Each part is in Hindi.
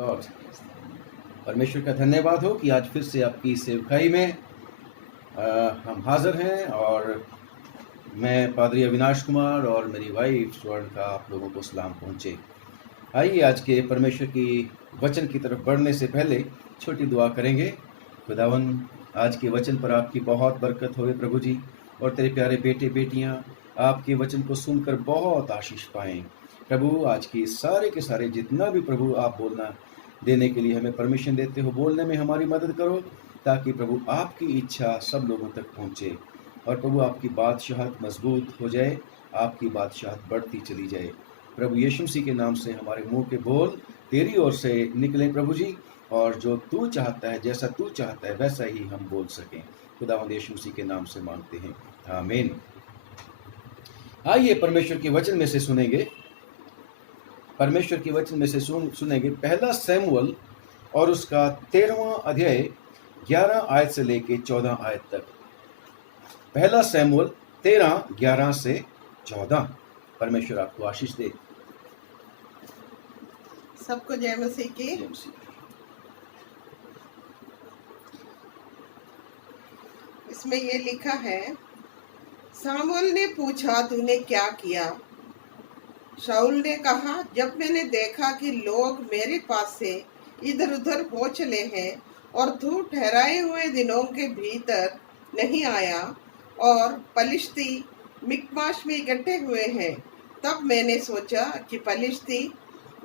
लॉर्ड, परमेश्वर का धन्यवाद हो कि आज फिर से आपकी सेवकाई में हम हाजिर हैं और मैं पादरी अविनाश कुमार और मेरी वाइफ स्वर्ण का आप लोगों को सलाम पहुँचे। आइए आज के परमेश्वर की वचन की तरफ बढ़ने से पहले छोटी दुआ करेंगे। खुदावन, आज के वचन पर आपकी बहुत बरकत होवे प्रभु जी, और तेरे प्यारे बेटे बेटियां आपके वचन को सुनकर बहुत आशीष पाएं। प्रभु, आज के सारे जितना भी प्रभु आप बोलना देने के लिए हमें परमिशन देते हो, बोलने में हमारी मदद करो, ताकि प्रभु आपकी इच्छा सब लोगों तक पहुँचे और प्रभु आपकी बादशाहत मजबूत हो जाए, आपकी बादशाहत बढ़ती चली जाए। प्रभु यीशु मसीह के नाम से हमारे मुंह के बोल तेरी ओर से निकले प्रभु जी, और जो तू चाहता है, जैसा तू चाहता है वैसा ही हम बोल सकें। खुदावंद यीशु मसीह के नाम से मांगते हैं, आमीन। आइए परमेश्वर के वचन में से सुनेंगे, परमेश्वर के वचन में से सुनेंगे पहला शमूएल और उसका 13वां अध्याय 11 आयत से लेके 14 आयत तक। पहला शमूएल 13 11 से 14। परमेश्वर आपको आशीष दे। सबको जय मसीह की। जय मसीह। इसमें ये लिखा है, शामूएल ने पूछा, तूने क्या किया? शाऊल ने कहा, जब मैंने देखा कि लोग मेरे पास से इधर उधर हो चले हैं और तू ठहराए हुए दिनों के भीतर नहीं आया और पलिश्ती मिकमाश में इकट्ठे हुए हैं, तब मैंने सोचा कि पलिश्ती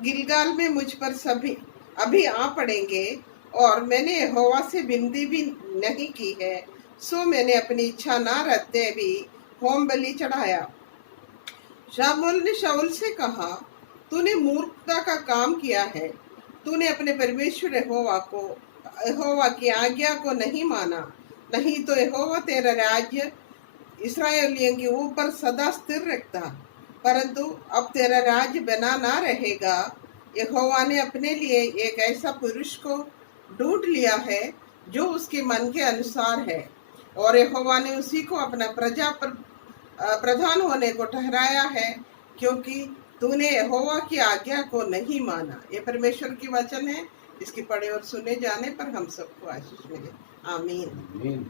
गिलगाल में मुझ पर सभी अभी आ पड़ेंगे, और मैंने यहोवा से विनती भी नहीं की है, सो मैंने अपनी इच्छा ना रखते भी होम बलि चढ़ाया। शामूएल ने शाऊल से कहा, तूने मूर्खता का काम किया है, तूने अपने परमेश्वर यहोवा की आज्ञा को नहीं माना, नहीं तो यहोवा तेरा राज्य इस्राएलियों के ऊपर सदा स्थिर रखता, परंतु अब तेरा राज्य बना ना रहेगा। यहोवा ने अपने लिए एक ऐसा पुरुष को ढूंढ लिया है जो उसके मन के अनुसार है, और यहोवा ने उसी को अपना प्रजा पर प्रधान होने को ठहराया है, क्योंकि तूने यहोवा की आज्ञा को नहीं माना। ये परमेश्वर की वचन है, इसकी पढ़े और सुने जाने पर हम सबको आशीष मिले। आमीन, आमीन।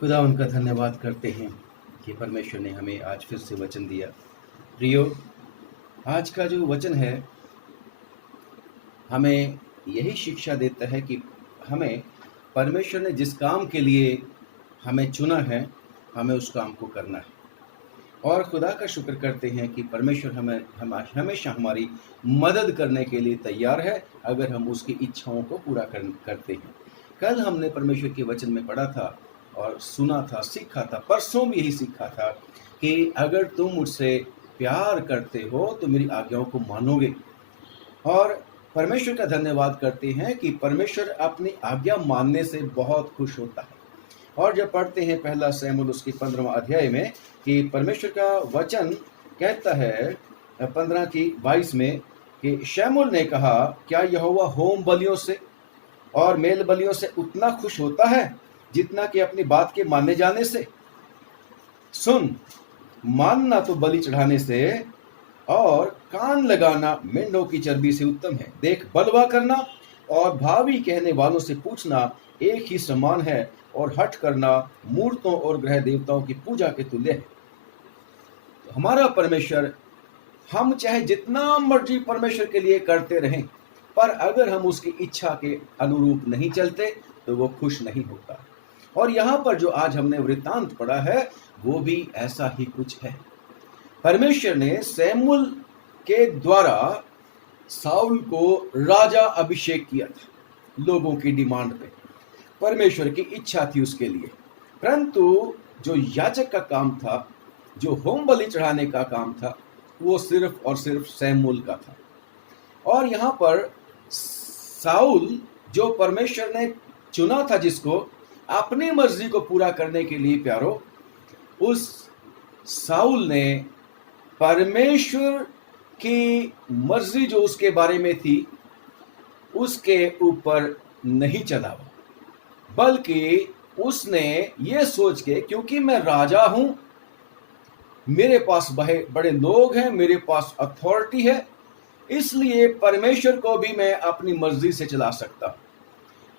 खुदा उनका धन्यवाद करते हैं कि परमेश्वर ने हमें आज फिर से वचन दिया। प्रियो, आज का जो वचन है हमें यही शिक्षा देता है कि हमें परमेश्वर ने जिस काम के लिए हमें चुना है, हमें उस काम को करना है। और खुदा का शुक्र करते हैं कि परमेश्वर हमेशा हमारी मदद करने के लिए तैयार है, अगर हम उसकी इच्छाओं को पूरा करते हैं। कल हमने परमेश्वर के वचन में पढ़ा था और सुना था, सीखा था, परसों भी यही सीखा था कि अगर तुम मुझसे प्यार करते हो तो मेरी आज्ञाओं को मानोगे। और परमेश्वर का धन्यवाद करते हैं कि परमेश्वर अपनी आज्ञा मानने से बहुत खुश होता है। और जब पढ़ते हैं पहला शमूएल उसके 15वां अध्याय में कि परमेश्वर का वचन कहता है 15 की 22 में कि शमूएल ने कहा, क्या यहोवा होम बलियों से और मेल बलियों से उतना खुश होता है जितना कि अपनी बात के माने जाने से? सुन, मानना तो बलि चढ़ाने से और कान लगाना मेंढों की चर्बी से उत्तम है। देख, बलवा करना और भावी कहने वालों से पूछना एक ही समान है, और हठ करना मूर्तों और ग्रह देवताओं की पूजा के तुल्य है। तो हमारा परमेश्वर, हम चाहे जितना मर्जी परमेश्वर के लिए करते रहें, पर अगर हम उसकी इच्छा के अनुरूप नहीं चलते तो वो खुश नहीं होता। और यहाँ पर जो आज हमने वृत्तांत पढ़ा है वो भी ऐसा ही कुछ है। परमेश्वर ने शमूएल के द्वारा शाऊल को राजा अभिषेक किया था, लोगों की डिमांड पे। परमेश्वर की इच्छा थी उसके लिए, परंतु जो याजक का काम था, जो होम बलि चढ़ाने का काम था, वो सिर्फ और सिर्फ शमूएल का था। और यहाँ पर शाऊल, जो परमेश्वर ने चुना था, जिसको अपनी मर्जी को पूरा करने के लिए प्यारो, उस शाऊल ने परमेश्वर की मर्जी जो उसके बारे में थी उसके ऊपर नहीं चला, बल्कि उसने ये सोच के, क्योंकि मैं राजा हूं, मेरे पास बड़े लोग हैं, मेरे पास अथॉरिटी है, इसलिए परमेश्वर को भी मैं अपनी मर्जी से चला सकता हूं।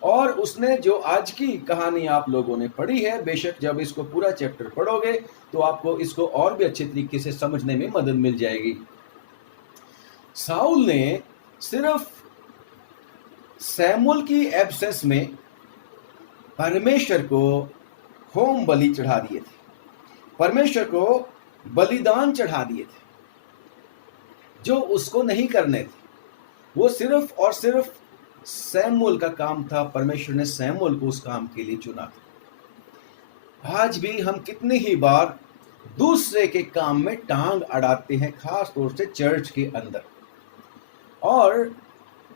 और उसने जो आज की कहानी आप लोगों ने पढ़ी है, बेशक जब इसको पूरा चैप्टर पढ़ोगे तो आपको इसको और भी अच्छे तरीके से समझने में मदद मिल जाएगी। साउल ने सिर्फ सैमुअल की एब्सेंस में परमेश्वर को होम बलि चढ़ा दिए थे, परमेश्वर को बलिदान चढ़ा दिए थे जो उसको नहीं करने थे। वो सिर्फ और सिर्फ सैमुअल का काम था, परमेश्वर ने सैमुअल को उस काम के लिए चुना था। आज भी हम कितनी ही बार दूसरे के काम में टांग अड़ाते हैं, खास तौर से चर्च के अंदर। और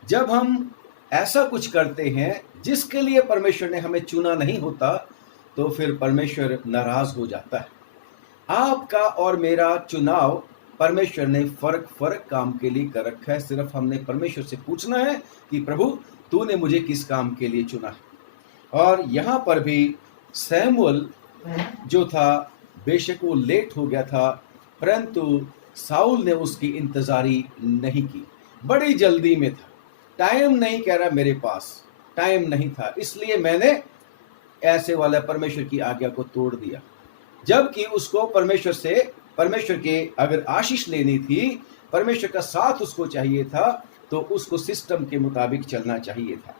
जब हम ऐसा कुछ करते हैं जिसके लिए परमेश्वर ने हमें चुना नहीं होता, तो फिर परमेश्वर नाराज हो जाता है। आपका और मेरा चुनाव परमेश्वर ने फर्क काम के लिए कर रखा है। सिर्फ हमने परमेश्वर से पूछना है कि प्रभु तूने मुझे किस काम के लिए चुना है। और यहाँ पर भी सैमुअल जो था, बेशक वो लेट हो गया था, परंतु साउल ने उसकी इंतजारी नहीं की, बड़ी जल्दी में था। टाइम नहीं कह रहा, मेरे पास टाइम नहीं था, इसलिए मैंने ऐसे वाला परमेश्वर की आज्ञा को तोड़ दिया। जबकि उसको परमेश्वर के अगर आशीष लेनी थी, परमेश्वर का साथ उसको चाहिए था, तो उसको सिस्टम के मुताबिक चलना चाहिए था।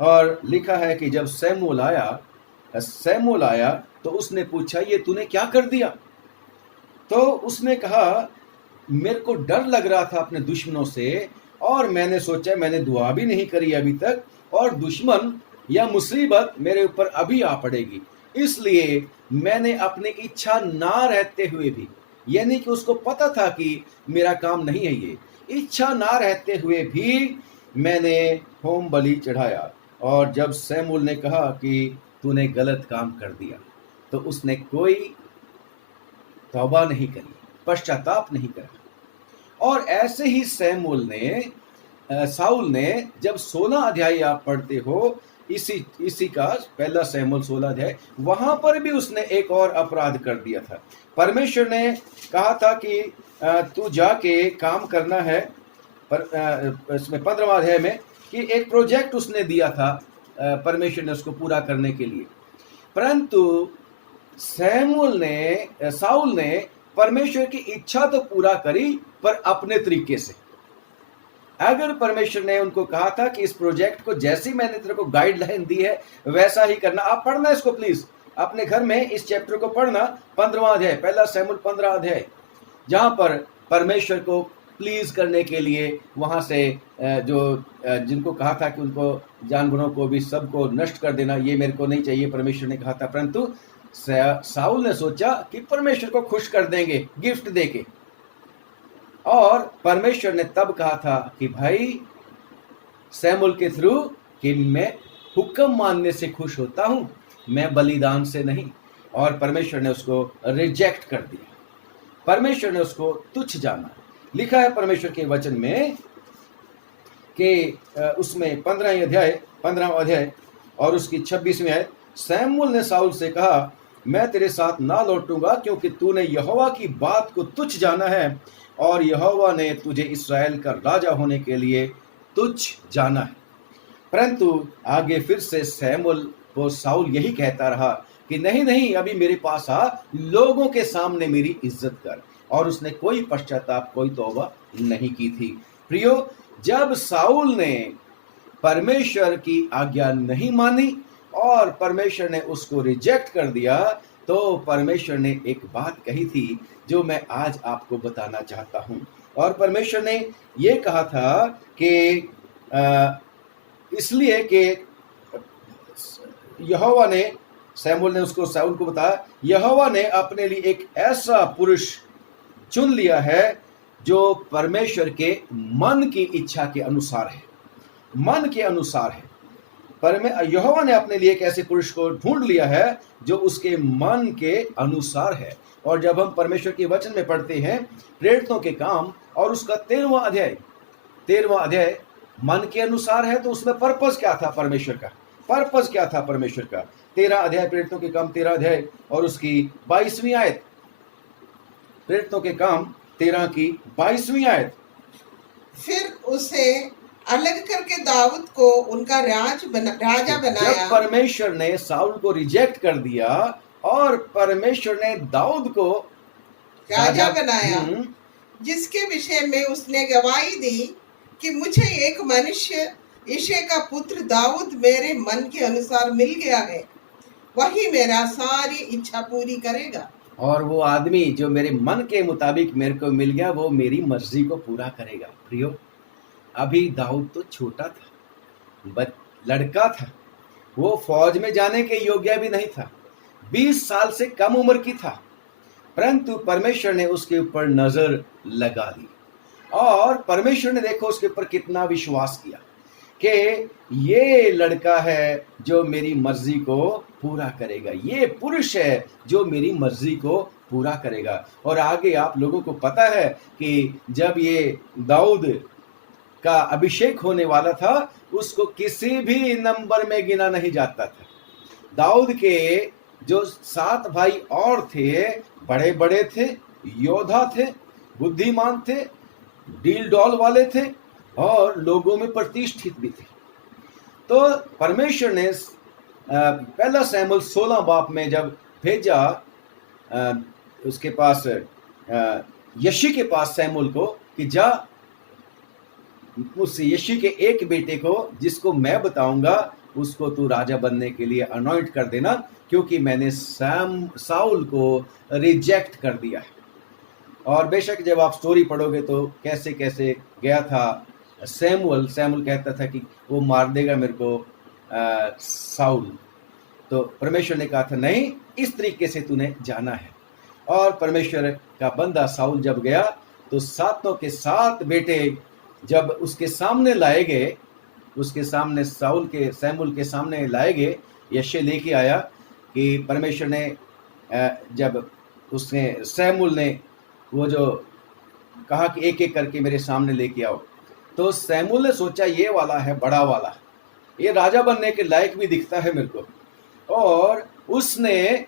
और लिखा है कि जब सैमुअल आया तो उसने पूछा, ये तूने क्या कर दिया? तो उसने कहा, मेरे को डर लग रहा था अपने दुश्मनों से, और मैंने सोचा मैंने दुआ भी नहीं करी अभी तक, और दुश्मन या मुसीबत मेरे ऊपर अभी आ पड़ेगी, इसलिए मैंने अपनी इच्छा ना रहते हुए भी, यानी कि उसको पता था कि मेरा काम नहीं है ये, इच्छा ना रहते हुए भी मैंने होम बलि चढ़ाया। और जब सैमुअल ने कहा कि तूने गलत काम कर दिया, तो उसने कोई तौबा नहीं करी, पश्चाताप नहीं करा। और ऐसे ही साउल ने जब 16 अध्याय आप पढ़ते हो, इसी का पहला सैमुअल 16 अध्याय, वहां पर भी उसने एक और अपराध कर दिया था। परमेश्वर ने कहा था कि तू जाके काम करना है, पर इसमें 15वां अध्याय में कि एक प्रोजेक्ट उसने दिया था, परमेश्वर ने उसको पूरा करने के लिए। परंतु साउल ने परमेश्वर की इच्छा तो पूरा करी, पर अपने तरीके से। अगर परमेश्वर ने उनको कहा था कि इस प्रोजेक्ट को जैसी मैंने तेरे को गाइडलाइन दी है वैसा ही करना, आप पढ़ना इसको प्लीज अपने घर में, इस चैप्टर को पढ़ना, 15वां अध्याय, पहला सैमुअल 15 अध्याय, जहां पर परमेश्वर को प्लीज करने के लिए वहां से जिनको कहा था कि उनको जानवरों को भी सबको नष्ट कर देना, ये मेरे को नहीं चाहिए, परमेश्वर ने कहा था। परंतु साउल ने सोचा कि परमेश्वर को खुश कर देंगे गिफ्ट देके, और परमेश्वर ने तब कहा था कि भाई सैमुअल के थ्रू कि मैं हुक्म मानने से खुश होता हूं, मैं बलिदान से नहीं। और परमेश्वर ने उसको रिजेक्ट कर दिया, परमेश्वर ने उसको तुच्छ जाना। लिखा है परमेश्वर के वचन में कि उसमें 15वां अध्याय और उसकी 26वीं आयत, सैमुअल ने साउल से कहा, मैं तेरे साथ ना लौटूंगा, क्योंकि तूने यहोवा की बात को तुच्छ जाना है, और यहोवा ने तुझे इस्राएल का राजा होने के लिए तुच्छ जाना है। परंतु आगे फिर से सैमुअल को साउल यही कहता रहा कि नहीं नहीं, अभी मेरे पास आ, लोगों के सामने मेरी इज्जत कर। और उसने कोई पश्चाताप, कोई तौबा नहीं की थी। प्रियो, जब साउल ने परमेश्वर की आज्ञा नहीं मानी और परमेश्वर ने उसको रिजेक्ट कर दिया, तो परमेश्वर ने एक बात कही थी जो मैं आज आपको बताना चाहता हूं। और परमेश्वर ने ये कहा था कि इसलिए कि यहोवा ने, साउल को बताया, यहोवा ने अपने लिए एक ऐसा पुरुष चुन लिया है जो परमेश्वर के मन की इच्छा के अनुसार है, मन के अनुसार है। यहोवा ने अपने लिए एक ऐसे पुरुष को ढूंढ लिया है जो उसके मन के अनुसार है। और जब हम परमेश्वर के वचन में पढ़ते हैं प्रेरितों के काम और उसका 13वां अध्याय मन के अनुसार है, तो उसमें पर्पस क्या था परमेश्वर का, पर्पस क्या था परमेश्वर का। 13 अध्याय प्रेरितों के काम 13 अध्याय और उसकी 22वीं आयत, प्रेरितों के काम 13 की 22वीं आयत, फिर उसे अलग करके दाऊद को उनका राजा जब बनाया। परमेश्वर ने साउल को रिजेक्ट कर दिया और परमेश्वर ने दाऊद को राजा बनाया, हम्म, जिसके विषय में उसने गवाही दी कि मुझे एक मनुष्य यिशै का पुत्र दाऊद मेरे मन के अनुसार मिल गया है, वही मेरा सारी इच्छा पूरी करेगा। और वो आदमी जो मेरे मन के मुताबिक मेरे को मिल गया वो मेरी मर्जी को पूरा करेगा। प्रियो, अभी दाऊद तो छोटा था, लड़का था, वो फौज में जाने के योग्य भी नहीं था, 20 साल से कम उम्र की था, परंतु परमेश्वर ने उसके ऊपर नजर लगा ली और परमेश्वर ने देखो उसके ऊपर कितना विश्वास किया कि ये लड़का है जो मेरी मर्जी को पूरा करेगा, ये पुरुष है जो मेरी मर्जी को पूरा करेगा। और आगे आप लोगों को पता है कि जब ये दाऊद का अभिषेक होने वाला था उसको किसी भी नंबर में गिना नहीं जाता था। दाऊद के जो 7 भाई और थे, बड़े बड़े थे, योद्धा थे, बुद्धिमान थे, डील डॉल वाले थे और लोगों में प्रतिष्ठित भी थे। तो परमेश्वर ने पहला सैमुएल 16 बाप में जब भेजा उसके पास यशी के पास सैमुएल को कि जा उस यशी के एक बेटे को जिसको मैं बताऊंगा उसको तू राजा बनने के लिए अनॉइंट कर देना, क्योंकि मैंने साउल को रिजेक्ट कर दिया है। और बेशक जब आप स्टोरी पढ़ोगे तो कैसे कैसे गया था सैमुअल कहता था कि वो मार देगा मेरे को साउल, तो परमेश्वर ने कहा था नहीं, इस तरीके से तूने जाना है। और परमेश्वर का बंदा साउल जब गया तो 7 के 7 बेटे जब उसके सामने लाए गए, उसके सामने सैमुअल के सामने लाए गए, यशे लेके आया कि परमेश्वर ने जब उसने सैमुअल ने वो जो कहा कि एक एक करके मेरे सामने लेके आओ, तो सैमुअल ने सोचा ये वाला है बड़ा वाला, ये राजा बनने के लायक भी दिखता है मेरे को। और उसने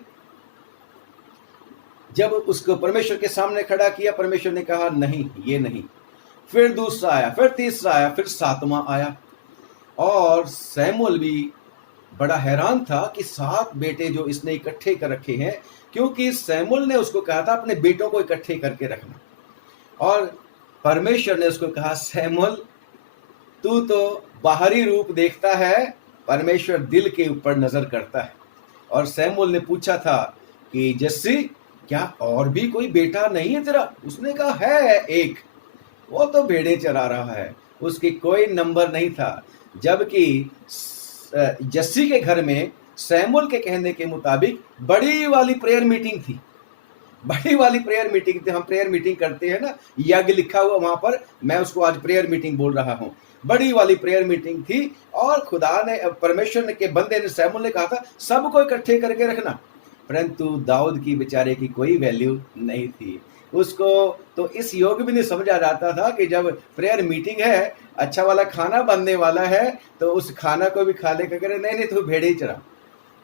जब उसको परमेश्वर के सामने खड़ा किया, परमेश्वर ने कहा नहीं ये नहीं। फिर दूसरा आया, फिर तीसरा आया, फिर 7वां आया। और सैमुअल भी बड़ा हैरान था कि 7 बेटे जो इसने इकट्ठे कर रखे हैं, क्योंकि सैमुअल ने उसको कहा था अपने बेटों को इकट्ठे करके रखना। और परमेश्वर ने उसको कहा सैमुअल तू तो बाहरी रूप देखता है, परमेश्वर दिल के ऊपर नजर करता है। और सैमुअल ने पूछा था कि जस्सी क्या और भी कोई बेटा नहीं है तेरा? उसने कहा है एक, वो तो भेड़ें चरा रहा है, उसकी कोई नंबर नहीं था। जबकि जस्सी के घर में सैमुअल के कहने के मुताबिक बड़ी वाली प्रेयर मीटिंग थी, बड़ी वाली प्रेयर मीटिंग थी। हम प्रेयर मीटिंग करते हैं ना, यज्ञ लिखा हुआ वहां पर, मैं उसको आज प्रेयर मीटिंग बोल रहा हूँ। बड़ी वाली प्रेयर मीटिंग थी और खुदा ने परमेश्वर के बंदे ने सैमुअल ने कहा था सबको इकट्ठे करके रखना, परंतु दाऊद की बेचारे की कोई वैल्यू नहीं थी। उसको तो इस योग भी नहीं समझा जाता था कि जब प्रेयर मीटिंग है, अच्छा वाला खाना बनने वाला है, तो उस खाना को भी खा ले करे नहीं नहीं तो भेड़े चरा।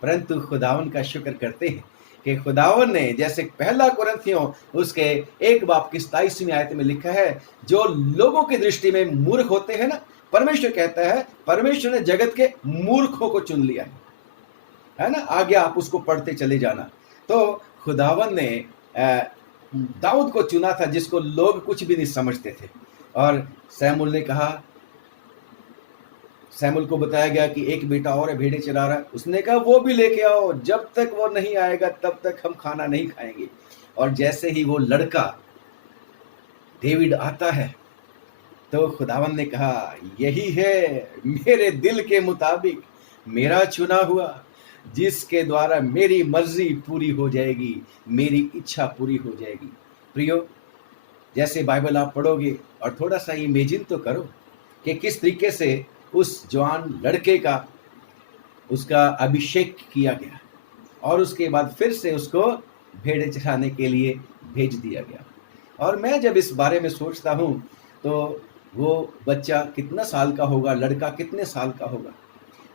परंतु खुदावन का शुक्र करते हैं कि खुदावन ने, जैसे पहला कुरिन्थियों उसके 1 बाब की 27वीं आयत में लिखा है, जो लोगों की दृष्टि में मूर्ख होते हैं ना, परमेश्वर कहता है परमेश्वर ने जगत के मूर्खों को चुन लिया है ना। आगे आप उसको पढ़ते चले जाना। तो खुदावन ने दाऊद को चुना था जिसको लोग कुछ भी नहीं समझते थे। और सैमुअल ने कहा, सैमुअल को बताया गया कि एक बेटा और है भेड़े चरा रहा है, उसने कहा वो भी लेके आओ, जब तक वो नहीं आएगा तब तक हम खाना नहीं खाएंगे। और जैसे ही वो लड़का डेविड आता है तो खुदावन ने कहा यही है मेरे दिल के मुताबिक मेरा चुना हुआ, जिसके द्वारा मेरी मर्जी पूरी हो जाएगी, मेरी इच्छा पूरी हो जाएगी। प्रियो, जैसे बाइबल आप पढ़ोगे और थोड़ा सा इमेजिन तो करो कि किस तरीके से उस जवान लड़के का उसका अभिषेक किया गया और उसके बाद फिर से उसको भेड़े चराने के लिए भेज दिया गया। और मैं जब इस बारे में सोचता हूँ तो वो बच्चा कितना साल का होगा, लड़का कितने साल का होगा,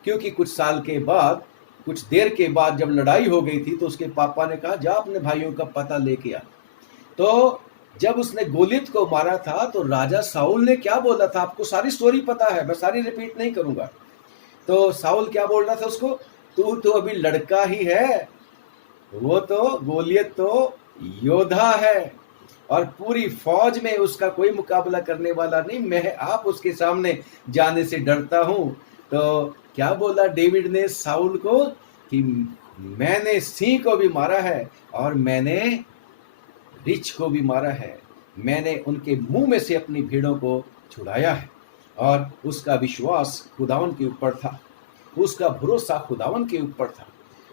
क्योंकि कुछ साल के बाद, कुछ देर के बाद जब लड़ाई हो गई थी तो उसके पापा ने कहा जा अपने भाइयों का पता लेके आ। तो जब उसने गोलियत को मारा था तो राजा साउल ने क्या बोला था, आपको सारी स्टोरी पता है, मैं सारी रिपीट नहीं करूंगा। तो साउल क्या बोल रहा था उसको, तू तो अभी लड़का ही है, वो तो गोलियत तो योद्धा है और पूरी फौज में उसका कोई मुकाबला करने वाला नहीं, मैं आप उसके सामने जाने से डरता हूं। तो क्या बोला डेविड ने साउल को कि मैंने सिंह को भी मारा है और मैंने रिछ को भी मारा है, मैंने उनके मुंह में से अपनी भेड़ों को छुड़ाया है। और उसका विश्वास खुदावन के ऊपर था, उसका भरोसा खुदावन के ऊपर था।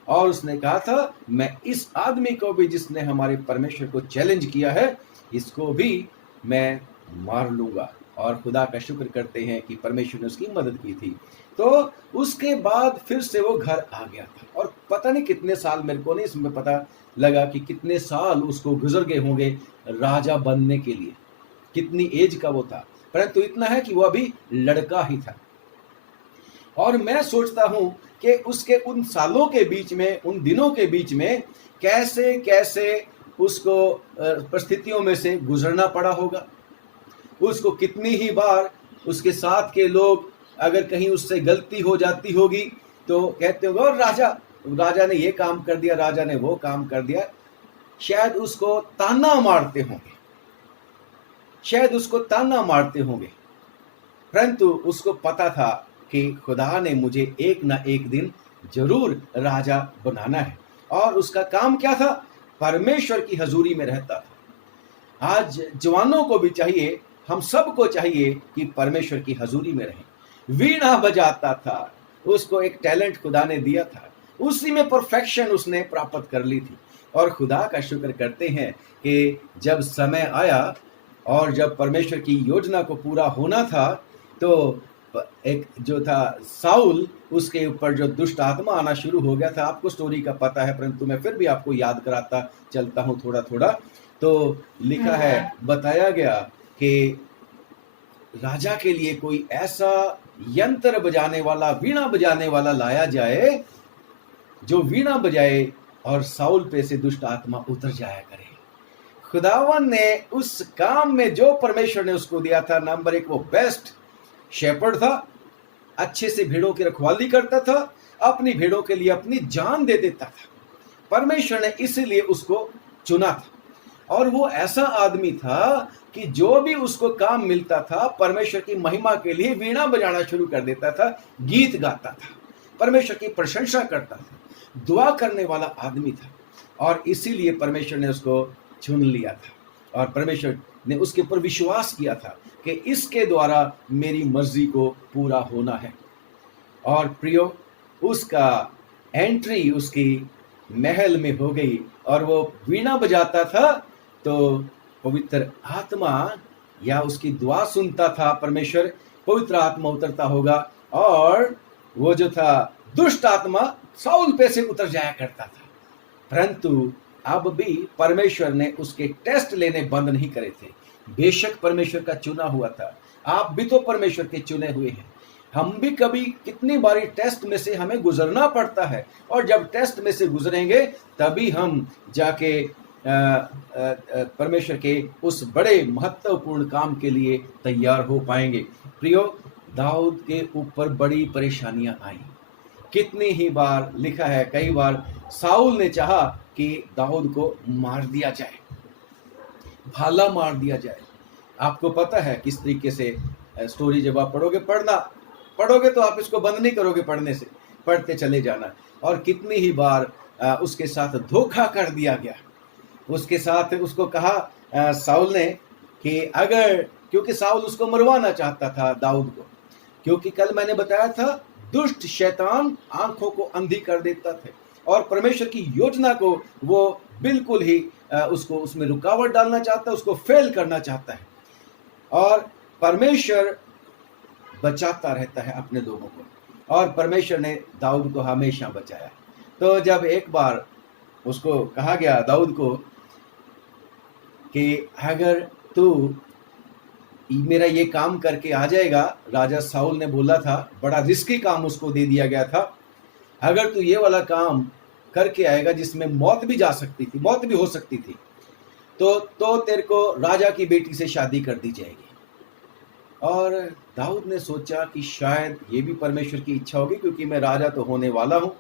और उसने कहा था मैं इस आदमी को भी जिसने हमारे परमेश्वर को चैलेंज किया है, इसको भी मैं मार लूंगा। और खुदा का शुक्र करते हैं कि परमेश्वर ने उसकी मदद की थी। तो उसके बाद फिर से वो घर आ गया था और पता नहीं कितने साल, मेरे को नहीं इसमें पता लगा कि कितने साल उसको गुजर गए होंगे राजा बनने के लिए, कितनी एज का वो था, परंतु इतना है कि वो अभी लड़का ही था। और मैं सोचता हूं कि उसके उन सालों के बीच में, उन दिनों के बीच में कैसे कैसे उसको परिस्थितियों में से गुजरना पड़ा होगा। उसको कितनी ही बार उसके साथ के लोग अगर कहीं उससे गलती हो जाती होगी तो कहते होंगे और राजा ने ये काम कर दिया, राजा ने वो काम कर दिया, शायद उसको ताना मारते होंगे, शायद उसको ताना मारते होंगे, परंतु उसको पता था कि खुदा ने मुझे एक ना एक दिन जरूर राजा बनाना है। और उसका काम क्या था, परमेश्वर की हजूरी में रहता था। आज जवानों को भी चाहिए, हम सबको चाहिए कि परमेश्वर की हजूरी में रहें। वीणा बजाता था, उसको एक टैलेंट खुदा ने दिया था, उसी में परफेक्शन उसने प्राप्त कर ली थी। और खुदा का शुक्र करते हैं कि जब समय आया और जब परमेश्वर की योजना को पूरा होना था, तो एक जो था साउल, उसके ऊपर जो दुष्ट आत्मा आना शुरू हो गया था। आपको स्टोरी का पता है, परंतु मैं फिर भी आपको याद कराता चलता हूं थोड़ा थोड़ा। तो लिखा है, बताया गया कि राजा के लिए कोई ऐसा यंत्र बजाने वाला, वीणा बजाने वाला लाया जाए जो वीणा बजाए और साउल पे से दुष्ट आत्मा उतर जाया करे। खुदावन ने उस काम में जो परमेश्वर ने उसको दिया था, नंबर एक वो बेस्ट शेपर्ड था, अच्छे से भेड़ों की रखवाली करता था, अपनी भेड़ों के लिए अपनी जान दे देता था। परमेश्वर ने इसीलिए उसको चुना था। और वो ऐसा आदमी था कि जो भी उसको काम मिलता था परमेश्वर की महिमा के लिए वीणा बजाना शुरू कर देता था, गीत गाता था, परमेश्वर की प्रशंसा करता था, दुआ करने वाला आदमी था। और इसीलिए परमेश्वर ने उसको चुन लिया था और परमेश्वर ने उसके ऊपर विश्वास किया था कि इसके द्वारा मेरी मर्जी को पूरा होना है। और प्रियो, उसका एंट्री उसकी महल में हो गई और वो वीणा बजाता था तो पवित्र आत्मा या उसकी दुआ सुनता था, परमेश्वर पवित्र आत्मा उतरता होगा और वो जो था दुष्ट आत्मा साउल पे से उतर जाया करता था। परंतु अब भी परमेश्वर ने उसके टेस्ट लेने बंद नहीं करे थे। बेशक परमेश्वर का चुना हुआ था, आप भी तो परमेश्वर के चुने हुए हैं। हम भी कभी कितनी बारी टेस्ट में से हमें गुजरना पड़ता है और जब टेस्ट में से गुजरेंगे तभी हम जाके परमेश्वर के उस बड़े महत्वपूर्ण काम के लिए तैयार हो पाएंगे। प्रियो, दाऊद के ऊपर बड़ी परेशानियां आई। कितनी ही बार लिखा है, कई बार साउल ने चाहा कि दाऊद को मार दिया जाए, भाला मार दिया जाए। आपको पता है किस तरीके से स्टोरी जब आप पढ़ोगे तो आप इसको बंद नहीं करोगे पढ़ने से, पढ़ते चले जाना। और कितनी ही बार उसके साथ धोखा कर दिया गया। उसके साथ उसको कहा साउल ने कि अगर, क्योंकि साउल उसको मरवाना चाहता था दाऊद को, क्योंकि कल मैंने बताया था दुष्ट शैतान आंखों को अंधी कर देता था और परमेश्वर की योजना को वो बिल्कुल ही उसको उसमें रुकावट डालना चाहता है, उसको फेल करना चाहता है। और परमेश्वर बचाता रहता है अपने लोगों को और परमेश्वर ने दाऊद को हमेशा बचाया। तो जब एक बार उसको कहा गया दाऊद को कि अगर तू मेरा ये काम करके आ जाएगा, राजा साउल ने बोला था, बड़ा रिस्की काम उसको दे दिया गया था, अगर तू ये वाला काम करके आएगा जिसमें मौत भी जा सकती थी, मौत भी हो सकती थी, तो तेरे को राजा की बेटी से शादी कर दी जाएगी। और दाऊद ने सोचा कि शायद ये भी परमेश्वर की इच्छा होगी, क्योंकि मैं राजा तो होने वाला हूँ।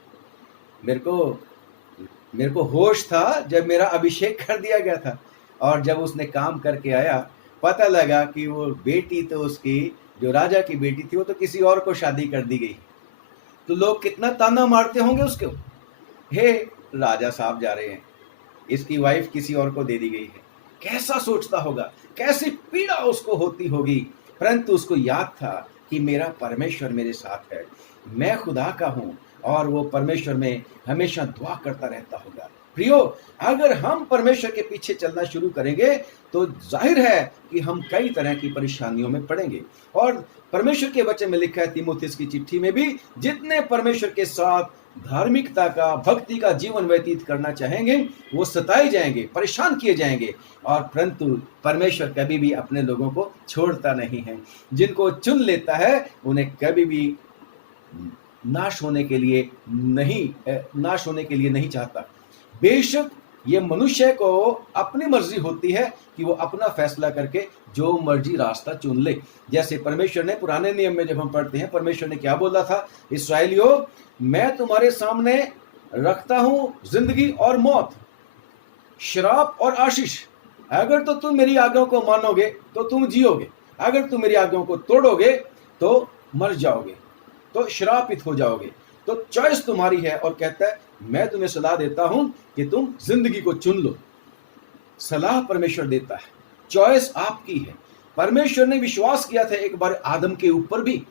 मेरे को होश था जब मेरा अभिषेक कर दिया गया था, और जब उसने काम करके आया पता लगा कि वो बेटी तो उसकी, जो राजा की बेटी थी, वो तो किसी और को शादी कर दी गई। तो लोग कितना ताना मारते होंगे उसको, हे राजा साहब जा रहे हैं, इसकी वाइफ किसी और को दे दी गई है। कैसा सोचता होगा, कैसी पीड़ा उसको होती होगी। परंतु उसको याद था कि मेरा परमेश्वर मेरे साथ है, मैं खुदा का हूं, और वो परमेश्वर में हमेशा दुआ करता रहता होगा। प्रियो, अगर हम परमेश्वर के पीछे चलना शुरू करेंगे तो जाहिर है कि हम कई तरह की परेशानियों में पड़ेंगे। और परमेश्वर के वचन में लिखा है तीमुथियुस की चिट्ठी में भी, जितने परमेश्वर के साथ धार्मिकता का, भक्ति का जीवन व्यतीत करना चाहेंगे वो सताए जाएंगे, परेशान किए जाएंगे। और परंतु परमेश्वर कभी भी अपने लोगों को छोड़ता नहीं है। जिनको चुन लेता है उन्हें कभी भी नाश होने के लिए नहीं चाहता। बेशक ये मनुष्य को अपनी मर्जी होती है कि वो अपना फैसला करके जो मर्जी रास्ता चुन ले। जैसे परमेश्वर ने पुराने नियम में जब हम पढ़ते हैं, परमेश्वर ने क्या बोला था, इस्राएलियों मैं तुम्हारे सामने रखता हूं जिंदगी और मौत, श्राप और आशीष। अगर तो तुम मेरी आज्ञाओं को मानोगे तो तुम जियोगे, अगर तुम मेरी आज्ञाओं को तोड़ोगे तो मर जाओगे, तो श्रापित हो जाओगे। तो चॉइस तुम्हारी है। और कहता है मैं तुम्हें सलाह देता हूं कि तुम जिंदगी को चुन लो। सलाह परमेश्वर देता है, चॉइस आपकी है। परमेश्वर ने विश्वास किया था एक बार आदम के ऊपर भी,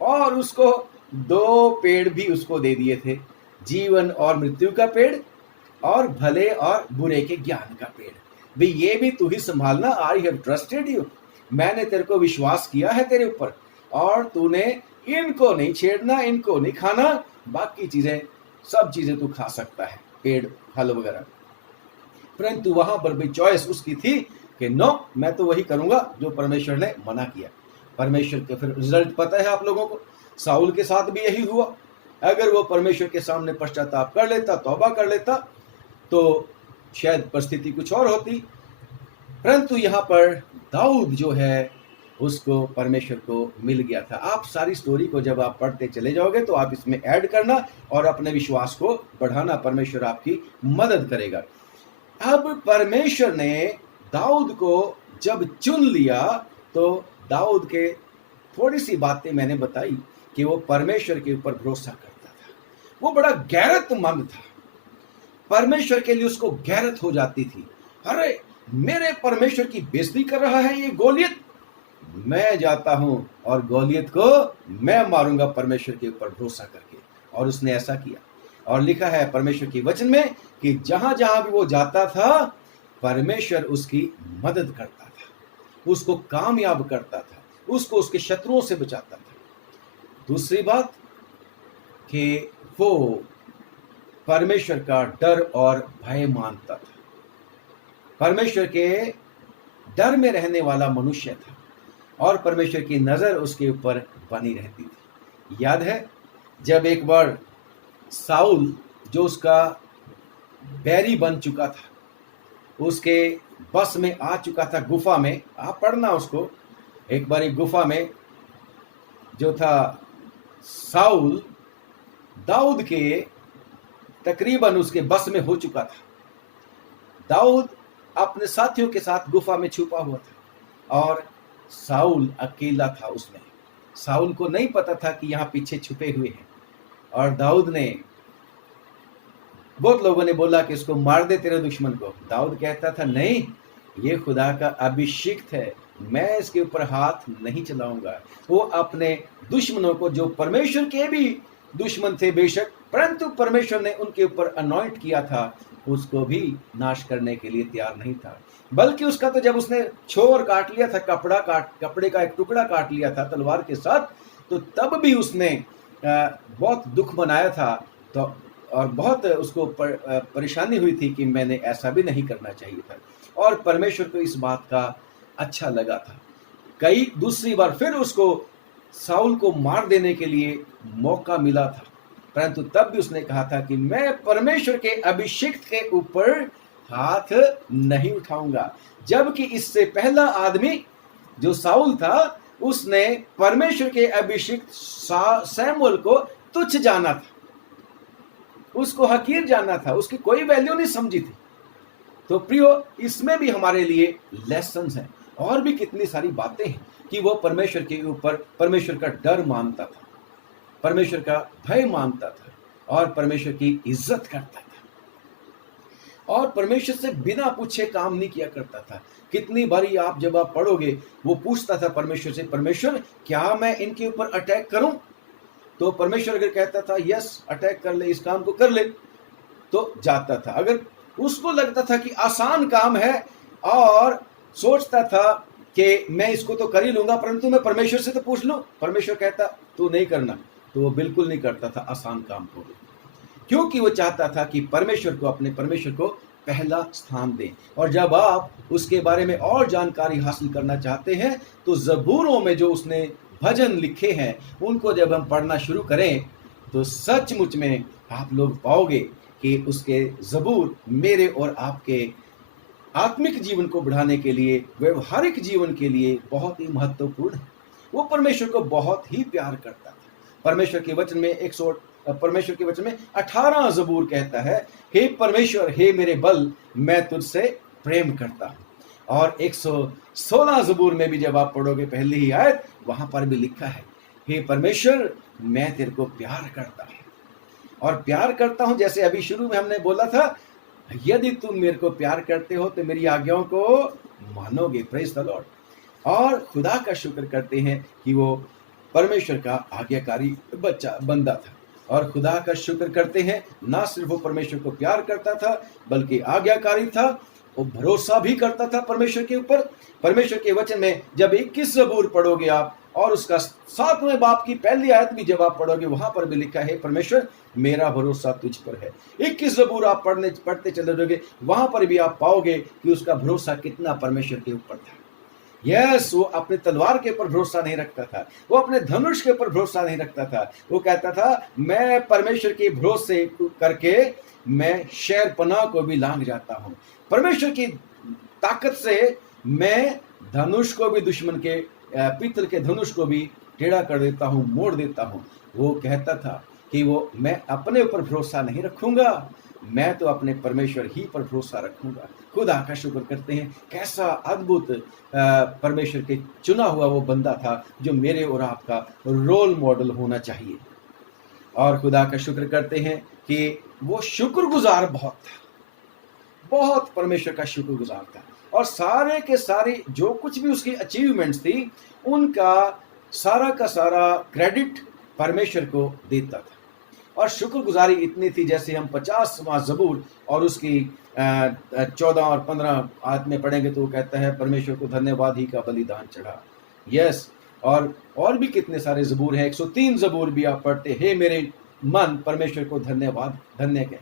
और उसको 2 पेड़ भी उसको दे दिए थे, जीवन और मृत्यु का पेड़ और भले और बुरे के ज्ञान का पेड़। भाई ये भी तू ही संभालना, आई हैव ट्रस्टेड यू, मैंने तेरे को विश्वास किया है तेरे ऊपर, और तूने इनको नहीं छेड़ना, इनको नहीं खाना, बाकी चीजें सब चीजें तू खा सकता है, पेड़ फल वगैरह। परंतु वहां पर भी चॉइस उसकी थी कि नो, मैं तो वही करूंगा जो परमेश्वर ने मना किया। परमेश्वर के फिर रिजल्ट पता है आप लोगों को, साउल के साथ भी यही हुआ। अगर वो परमेश्वर के सामने पश्चाताप कर लेता, तौबा कर लेता, तो शायद परिस्थिति कुछ और होती। परंतु यहाँ पर दाऊद जो है उसको परमेश्वर को मिल गया था। आप सारी स्टोरी को जब आप पढ़ते चले जाओगे तो आप इसमें ऐड करना और अपने विश्वास को बढ़ाना, परमेश्वर आपकी मदद करेगा। अब परमेश्वर ने दाऊद को जब चुन लिया तो दाऊद के थोड़ी सी बातें मैंने बताई कि वो परमेश्वर के ऊपर भरोसा करता था, वो बड़ा गैरतमंद था। परमेश्वर के लिए उसको गैरत हो जाती थी, अरे मेरे परमेश्वर की बेइज्जती कर रहा है ये गोलियत, मैं जाता हूं और गोलियत को मैं मारूंगा परमेश्वर के ऊपर भरोसा करके। और उसने ऐसा किया। और लिखा है परमेश्वर के वचन में कि जहां जहां भी वो जाता था परमेश्वर उसकी मदद करता था, उसको कामयाब करता था, उसको उसके शत्रुओं से बचाता था। दूसरी बात कि वो परमेश्वर का डर और भय मानता था, परमेश्वर के डर में रहने वाला मनुष्य था, और परमेश्वर की नजर उसके ऊपर बनी रहती थी। याद है जब एक बार साउल जो उसका बैरी बन चुका था, उसके बस में आ चुका था, गुफा में, आप पढ़ना उसको, एक बार एक गुफा में जो था साउल दाऊद के तकरीबन उसके बस में हो चुका था। दाऊद अपने साथियों के साथ गुफा में छुपा हुआ था और साउल अकेला था उसमें। साउल को नहीं पता था कि यहाँ पीछे छुपे हुए हैं, और दाऊद ने, बहुत लोगों ने बोला कि इसको मार दे तेरे दुश्मन को। दाऊद कहता था नहीं, ये खुदा का अभिषिक्त है, मैं इसके ऊपर हाथ नहीं चलाऊंगा। वो अपने दुश्मनों को, जो परमेश्वर के भी दुश्मन थे बेशक, परंतु परमेश्वर ने उनके ऊपर अनॉइंट किया था, उसको भी नाश करने के लिए तैयार नहीं था। बल्कि उसका तो जब उसने छोर काट लिया था, कपड़े का एक टुकड़ा काट लिया था तलवार के साथ, तो तब भी उसने बहुत दुख मनाया था। तो और बहुत उसको परेशानी हुई थी कि मैंने ऐसा भी नहीं करना चाहिए था, और परमेश्वर को इस बात का अच्छा लगा था। दूसरी बार फिर उसको साउल को मार देने के लिए मौका मिला था, परंतु तब भी उसने कहा था कि मैं परमेश्वर के अभिषिक्त के ऊपर हाथ नहीं उठाऊंगा। जबकि इससे पहला आदमी जो साउल था, उसने परमेश्वर के अभिषिक्त सैमुअल को तुच्छ जाना था, उसको हकीर जाना था, उसकी कोई वैल्यू नहीं समझी थी। तो प्रियो, इसमें भी हमारे लिए लेसन्स हैं, और भी कितनी सारी बातें हैं कि वो परमेश्वर के ऊपर परमेश्वर का डर मानता था, परमेश्वर का भय मानता था, और परमेश्वर की इज्जत करता था, और परमेश्वर से बिना पूछे काम नहीं किया करता था। कितनी बारी जब आप पढ़ोगे, वो पूछता था परमेश्वर से, परमेश्वर क्या मैं इनके ऊपर अटैक करूं? तो परमेश्वर अगर कहता था यस अटैक कर ले, इस काम को कर ले, तो जाता था। अगर उसको लगता था कि आसान काम है और सोचता था कि मैं इसको तो कर ही लूंगा, परंतु मैं परमेश्वर से तो पूछ लूं, परमेश्वर कहता तू नहीं करना, तो वो बिल्कुल नहीं करता था आसान काम को, क्योंकि वो चाहता था कि अपने परमेश्वर को पहला स्थान दें। और जब आप उसके बारे में और जानकारी हासिल करना चाहते हैं, तो ज़बूरों में जो उसने भजन लिखे हैं, उनको जब हम पढ़ना शुरू करें, तो सचमुच में आप लोग पाओगे कि उसके ज़बूर मेरे और आपके आत्मिक जीवन को बढ़ाने के लिए, व्यवहारिक जीवन के लिए बहुत ही महत्वपूर्ण है। वो परमेश्वर को बहुत ही प्यार करता था। परमेश्वर के वचन में 18 ज़बूर कहता है, हे परमेश्वर, हे मेरे बल, मैं तुझसे प्रेम करता हूं। और 116 ज़बूर में भी जब आप पढ़ोगे पहली ही आयत, वहां पर भी लिखा है, हे परमेश्वर, मैं तेरे को प्यार करता हूं। और प्यार करता हूं, जैसे अभी शुरू में हमने बोला था, यदि तुम मेरे को प्यार करते हो तो मेरी आज्ञाओं को मानोगे। Praise the Lord. और खुदा का शुक्र करते हैं कि वो परमेश्वर का आज्ञाकारी बंदा था। और खुदा का शुक्र करते हैं, ना सिर्फ वो परमेश्वर को प्यार करता था, बल्कि आज्ञाकारी था, वो भरोसा भी करता था परमेश्वर के ऊपर। परमेश्वर के वचन में जब 21 ज़बूर पढ़ोगे आप, और उसका 7वें बाब की पहली आयत भी जब आप पढ़ोगे, वहां पर भी लिखा है, परमेश्वर मेरा भरोसा तुझ पर है। 21 ज़बूर आप पढ़ते चले जाओगे, वहां पर भी आप पाओगे कि उसका भरोसा कितना परमेश्वर के ऊपर था। यस, वो अपने तलवार के ऊपर भरोसा नहीं रखता था, वो अपने धनुष के ऊपर भरोसा नहीं रखता था। वो कहता था, मैं परमेश्वर के भरोसे करके मैं शहरपनाह को भी लांघ जाता हूँ। परमेश्वर की ताकत से मैं धनुष को भी, दुश्मन के पीतल के धनुष को भी टेढ़ा कर देता हूँ, मोड़ देता हूँ। वो कहता था कि मैं अपने ऊपर भरोसा नहीं रखूंगा, मैं तो अपने परमेश्वर ही पर भरोसा रखूंगा। खुदा का शुक्र करते हैं, कैसा अद्भुत परमेश्वर के चुना हुआ वो बंदा था, जो मेरे और आपका रोल मॉडल होना चाहिए। और खुदा का शुक्र करते हैं कि वो शुक्रगुजार बहुत था, बहुत परमेश्वर का शुक्रगुजार था। और सारे के सारे जो कुछ भी उसकी अचीवमेंट्स थी, उनका सारा का सारा क्रेडिट परमेश्वर को देता था। और शुक्रगुजारी इतनी थी, जैसे हम 50वां ज़बूर और उसकी 14 और 15 आयत में पढ़ेंगे, तो वो कहता है, परमेश्वर को धन्यवाद ही का बलिदान चढ़ा। यस, और भी कितने सारे ज़बूर हैं। 103 ज़बूर भी आप पढ़ते, हे मेरे मन परमेश्वर को धन्यवाद, धन्य कहे,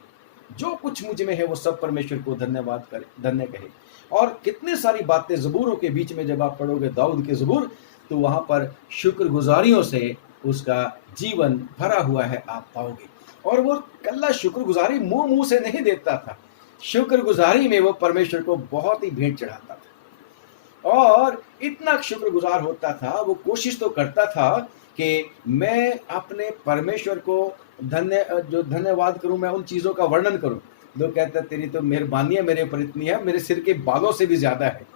जो कुछ मुझ में है वो सब परमेश्वर को धन्यवाद करे, धन्य कहे। और कितने सारी बातें ज़बूरों के बीच में जब आप पढ़ोगे दाऊद के ज़बूर, तो वहां पर शुक्रगुजारियों से उसका जीवन भरा हुआ है, आप पाओगे। और वो कल्ला शुक्रगुजारी मुंह से नहीं देता था, शुक्रगुजारी में वो परमेश्वर को बहुत ही भेंट चढ़ाता था। और इतना शुक्रगुजार होता था, वो कोशिश तो करता था कि मैं अपने परमेश्वर को धन्यवाद करूं, मैं उन चीजों का वर्णन करूं। लोग कहते हैं, तेरी तो मेहरबानी मेरे ऊपर इतनी है, मेरे सिर के बालों से भी ज्यादा है,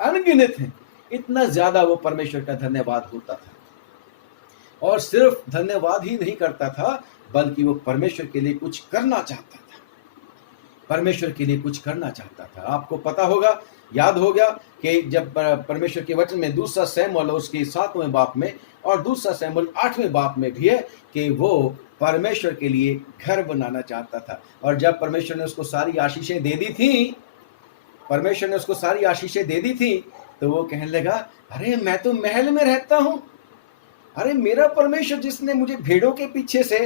अनगिनत है। इतना ज्यादा वो परमेश्वर का धन्यवाद होता था। और सिर्फ धन्यवाद ही नहीं करता था, बल्कि वो परमेश्वर के लिए कुछ करना चाहता था, परमेश्वर के लिए कुछ करना चाहता था। आपको पता होगा, याद होगा कि जब परमेश्वर के वचन में दूसरा शमूएल उसके 7वें बाब में और दूसरा शमूएल 8वें बाब में भी है कि वो परमेश्वर के लिए घर बनाना चाहता था। और जब परमेश्वर ने उसको सारी आशीषें दे दी थी, परमेश्वर ने उसको सारी आशीषें दे दी थी, तो वो कहने लगा, अरे मैं तो महल में रहता हूं, अरे मेरा परमेश्वर जिसने मुझे भेड़ों के पीछे से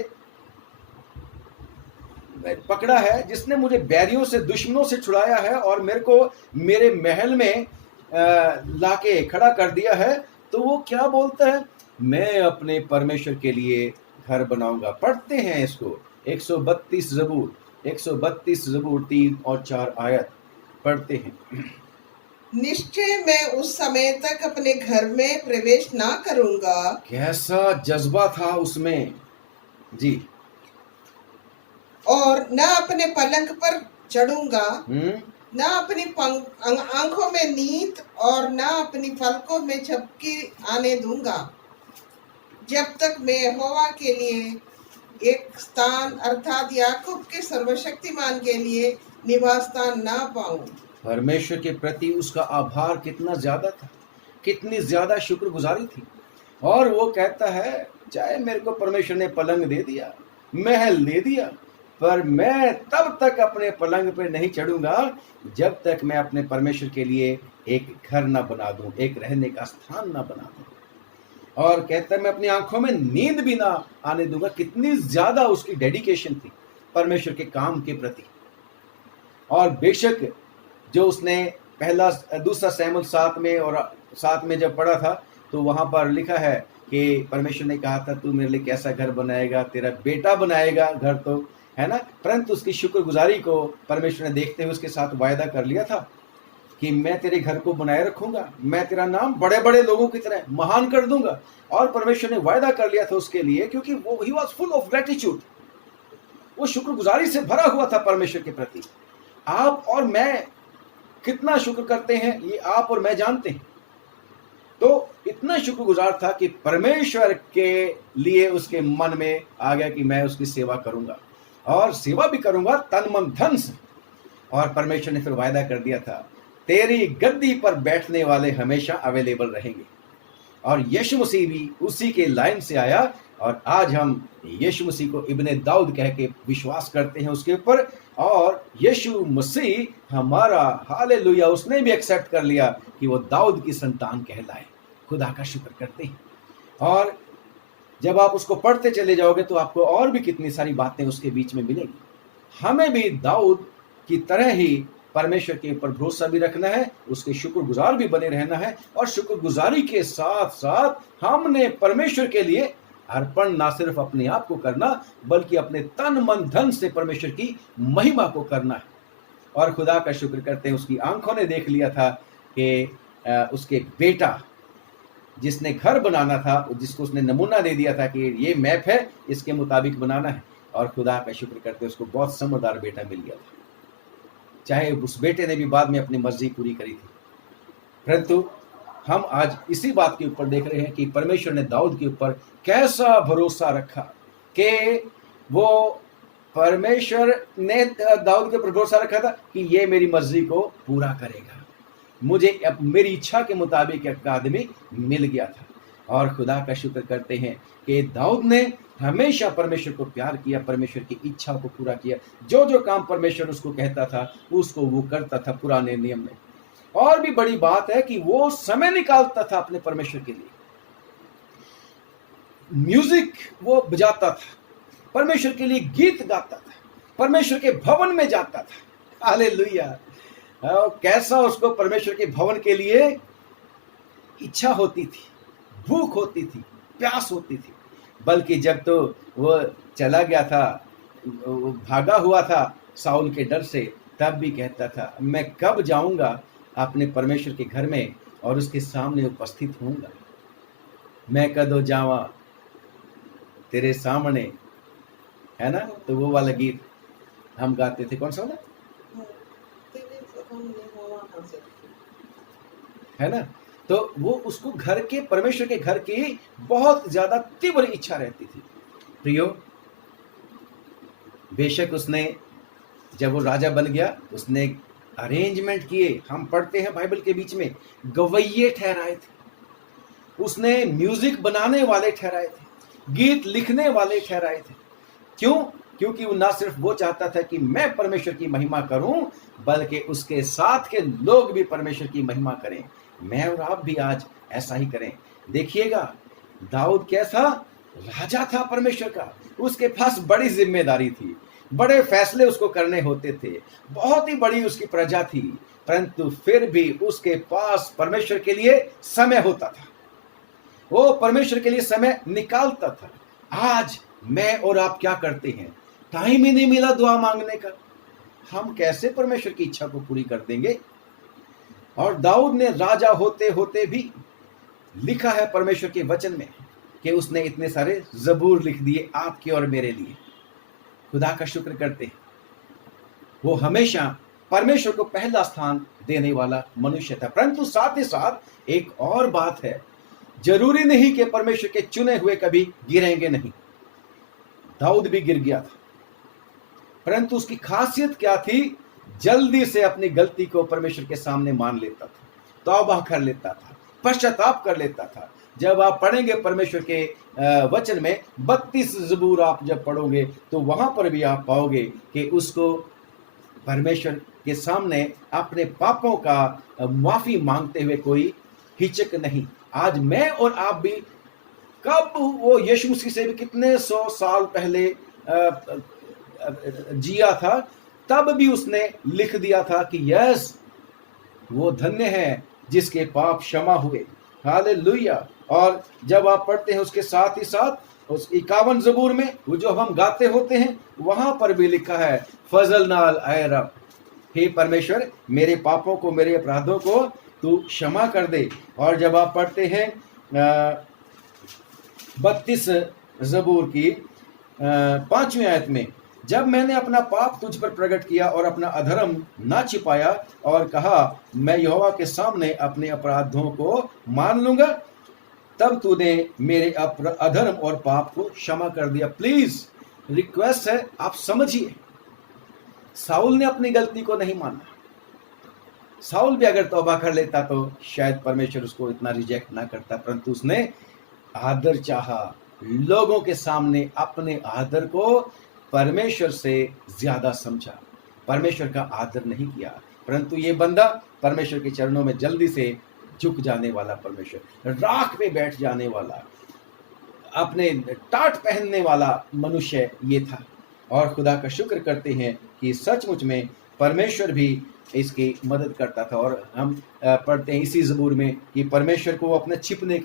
पकड़ा है, जिसने मुझे बैरियों से, दुश्मनों से छुड़ाया है और मेरे को मेरे महल में लाके खड़ा कर दिया है, तो वो क्या बोलता है, मैं अपने परमेश्वर के लिए घर बनाऊंगा। पढ़ते हैं इसको, 132 ज़बूर 3 और 4 आयत। पढ़ते हैं। निश्चय मैं उस समय तक अपने घर में प्रवेश ना करूंगा कैसा जज्बा था उसमें। जी। और न अपने पलंग पर चढ़ूंगा, हम्म। न अपनी आंखों में नींद और न अपनी पलकों में झपकी आने दूंगा, जब तक मैं यहोवा के लिए एक स्थान अर्थात याकूब के सर्वशक्तिमान के लिए निवास स्थान ना पाऊं। परमेश्वर के प्रति उसका आभार कितना ज्यादा था, कितनी ज्यादा शुक्रगुजारी थी। और वो कहता है, चाहे मेरे को परमेश्वर ने पलंग दे दिया, महल दे दिया, पर मैं तब तक अपने पलंग पे नहीं चढ़ूंगा जब तक मैं अपने परमेश्वर के लिए एक घर ना बना दूं, एक रहने का स्थान ना बना दूं। और कहता है मैं अपनी आंखों में नींद भी ना आने दूंगा। कितनी ज्यादा उसकी डेडिकेशन थी परमेश्वर के काम के प्रति। और बेशक जो उसने पहला दूसरा सैमुएल 7 में और 7 में जब पढ़ा था, तो वहां पर लिखा है कि परमेश्वर ने कहा था तू मेरे लिए कैसा घर बनाएगा, तेरा बेटा बनाएगा घर, तो है ना। परंतु उसकी शुक्रगुजारी को परमेश्वर ने देखते हुए उसके साथ वायदा कर लिया था कि मैं तेरे घर को बनाए रखूंगा, मैं तेरा नाम बड़े बड़े लोगों की तरह महान कर दूंगा। और परमेश्वर ने वायदा कर लिया था उसके लिए, क्योंकि वो he was full of gratitude, वो शुक्रगुजारी से भरा हुआ था परमेश्वर के प्रति। आप और मैं कितना शुक्र करते हैं ये आप और मैं जानते हैं। तो इतना शुक्रगुजार था कि परमेश्वर के लिए उसके मन में आ गया कि मैं उसकी सेवा करूंगा, और सेवा भी करूंगा तन मन धन से। और परमेश्वर ने फिर वायदा कर दिया था, तेरी गद्दी पर बैठने वाले हमेशा अवेलेबल रहेंगे। और यीशु मसीह भी उसी के लाइन से आया, और आज हम यीशु मसीह को इब्ने दाऊद कह के विश्वास करते हैं उसके ऊपर। और यीशु मसीह हमारा, हालेलुया, उसने भी एक्सेप्ट कर लिया कि वो दाऊद की संतान कहलाए। खुदा का शुक्र करते हैं। और जब आप उसको पढ़ते चले जाओगे तो आपको और भी कितनी सारी बातें उसके बीच में मिलेंगी। हमें भी दाऊद की तरह ही परमेश्वर के ऊपर भरोसा भी रखना है, उसके शुक्रगुजार भी बने रहना है। और शुक्रगुजारी के साथ साथ हमने परमेश्वर के लिए अर्पण ना सिर्फ अपने आप को करना, बल्कि अपने तन मन धन से परमेश्वर की महिमा को करना है। और खुदा का शुक्र करते हैं, उसकी आंखों ने देख लिया था कि उसके बेटा जिसने घर बनाना था, जिसको उसने नमूना दे दिया था कि ये मैप है, इसके मुताबिक बनाना है। और खुदा का शुक्र करते उसको बहुत समझदार बेटा मिल गया था। चाहे उस बेटे ने भी बाद में अपनी मर्जी पूरी करी थी, परंतु हम आज इसी बात के ऊपर देख रहे हैं कि परमेश्वर ने दाऊद के ऊपर कैसा भरोसा रखा कि वो, परमेश्वर ने दाऊद के ऊपर भरोसा रखा था कि ये मेरी मर्जी को पूरा करेगा, मुझे अब मेरी इच्छा के मुताबिक एक आदमी मिल गया था। और खुदा का शुक्र करते हैं कि दाऊद ने हमेशा परमेश्वर को प्यार किया, परमेश्वर की इच्छा को पूरा किया। जो जो काम परमेश्वर उसको कहता था उसको वो करता था पुराने नियम में। और भी बड़ी बात है कि वो समय निकालता था अपने परमेश्वर के लिए। म्यूजिक वो बजाता था, परमेश्वर के लिए गीत गाता था, परमेश्वर के भवन में जाता था। हालेलुया। कैसा उसको परमेश्वर के भवन के लिए इच्छा होती थी, भूख होती थी, प्यास होती थी। बल्कि जब तो वो चला गया था, भागा हुआ था साउल के डर से, तब भी कहता था मैं कब जाऊंगा अपने परमेश्वर के घर में और उसके सामने उपस्थित होऊंगा, मैं कदों जावा तेरे सामने, है ना। तो वो वाला गीत हम गाते थे, कौन सा वाला है ना। तो वो उसको घर के, परमेश्वर के घर की बहुत ज्यादा तीव्र इच्छा रहती थी। प्रियो, बेशक उसने जब वो राजा बन गया, उसने अरेंजमेंट किए। हम पढ़ते हैं बाइबल के बीच में, गवैये ठहराए थे, उसने म्यूजिक बनाने वाले ठहराए थे, गीत लिखने वाले ठहराए थे। क्यों? क्योंकि वो ना सिर्फ वो चाहता था कि मैं परमेश्वर की महिमा करूं, बल्कि उसके साथ के लोग भी परमेश्वर की महिमा करें। मैं और आप भी आज ऐसा ही करें। देखिएगा दाऊद कैसा राजा था परमेश्वर का, उसके पास बड़ी जिम्मेदारी थी, बड़े फैसले उसको करने होते थे, बहुत ही बड़ी उसकी प्रजा थी, परंतु फिर भी उसके पास परमेश्वर के लिए समय होता था, वो परमेश्वर के लिए समय निकालता था। आज मैं और आप क्या करते हैं? टाइम ही नहीं मिला दुआ मांगने का, हम कैसे परमेश्वर की इच्छा को पूरी कर देंगे? और दाऊद ने राजा होते होते भी लिखा है परमेश्वर के वचन में कि उसने इतने सारे जबूर लिख दिए आपके और मेरे लिए। खुदा का शुक्र करते हैं, वो हमेशा परमेश्वर को पहला स्थान देने वाला मनुष्य था। परंतु साथ ही साथ एक और बात है, जरूरी नहीं कि परमेश्वर के चुने हुए कभी गिरेंगे नहीं। दाऊद भी गिर गया था, परंतु उसकी खासियत क्या थी? जल्दी से अपनी गलती को परमेश्वर के सामने मान लेता था, तौबा कर लेता था, पश्चाताप कर लेता था। जब आप पढ़ेंगे परमेश्वर के वचन में 32 ज़बूर आप जब पढ़ोगे तो वहां पर भी आप पाओगे कि उसको परमेश्वर के सामने अपने पापों का माफी मांगते हुए कोई हिचक नहीं। आज मैं और आप भी, कब वो यीशु मसीह से भी कितने 100 साल पहले जिया था, तब भी उसने लिख दिया था कि यस, वो धन्य है जिसके पाप क्षमा हुए। हालेलुया। और जब आप पढ़ते हैं उसके साथ ही साथ उस 51 ज़बूर में वो जो हम गाते होते हैं, वहां पर भी लिखा है फजल नाल आए रब, हे परमेश्वर मेरे पापों को, मेरे अपराधों को तू क्षमा कर दे। और जब आप पढ़ते हैं 32 ज़बूर की 5वीं आयत में, जब मैंने अपना पाप तुझ पर प्रकट किया और अपना अधर्म ना छिपाया और कहा मैं यहोवा के सामने अपने अपराधों को मान लूंगा, तब तूने मेरे अधर्म और पाप को क्षमा कर दिया। प्लीज रिक्वेस्ट है, आप समझिए, साउल ने अपनी गलती को नहीं माना। साउल भी अगर तौबा कर लेता तो शायद परमेश्वर उसको इतना रिजेक्ट ना करता, परंतु उसने आदर चाहा, लोगों के सामने अपने आदर को परमेश्वर से ज्यादा समझा, परमेश्वर का आदर नहीं किया। परंतु ये बंदा परमेश्वर के चरणों में जल्दी से झुक जाने वाला, परमेश्वर राख पे बैठ जाने वाला, अपने टाट पहनने वाला मनुष्य ये था। और खुदा का शुक्र करते हैं कि सचमुच में परमेश्वर भी इसकी मदद करता था। और हम पढ़ते हैं इसी ज़बूर में कि परमेश्वर को अपने छिपने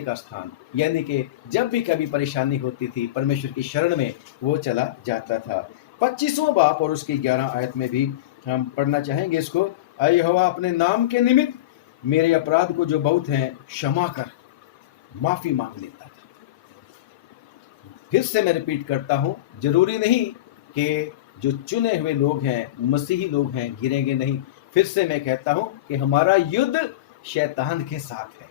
का स्थान, यानी कि जब भी कभी परेशानी होती थी परमेश्वर की शरण में वो चला जाता था। 25वां बाप और उसकी 11 आयत में भी हम पढ़ना चाहेंगे इसको। यहोवा अपने नाम के निमित्त मेरे अपराध को जो बहुत हैं क्षमा कर, माफी मांग लेता था। फिर से मैं रिपीट करता हूं, जरूरी नहीं कि जो चुने हुए लोग हैं, मसीही लोग हैं, गिरेंगे नहीं। फिर से मैं कहता हूं कि हमारा युद्ध शैतान के साथ है,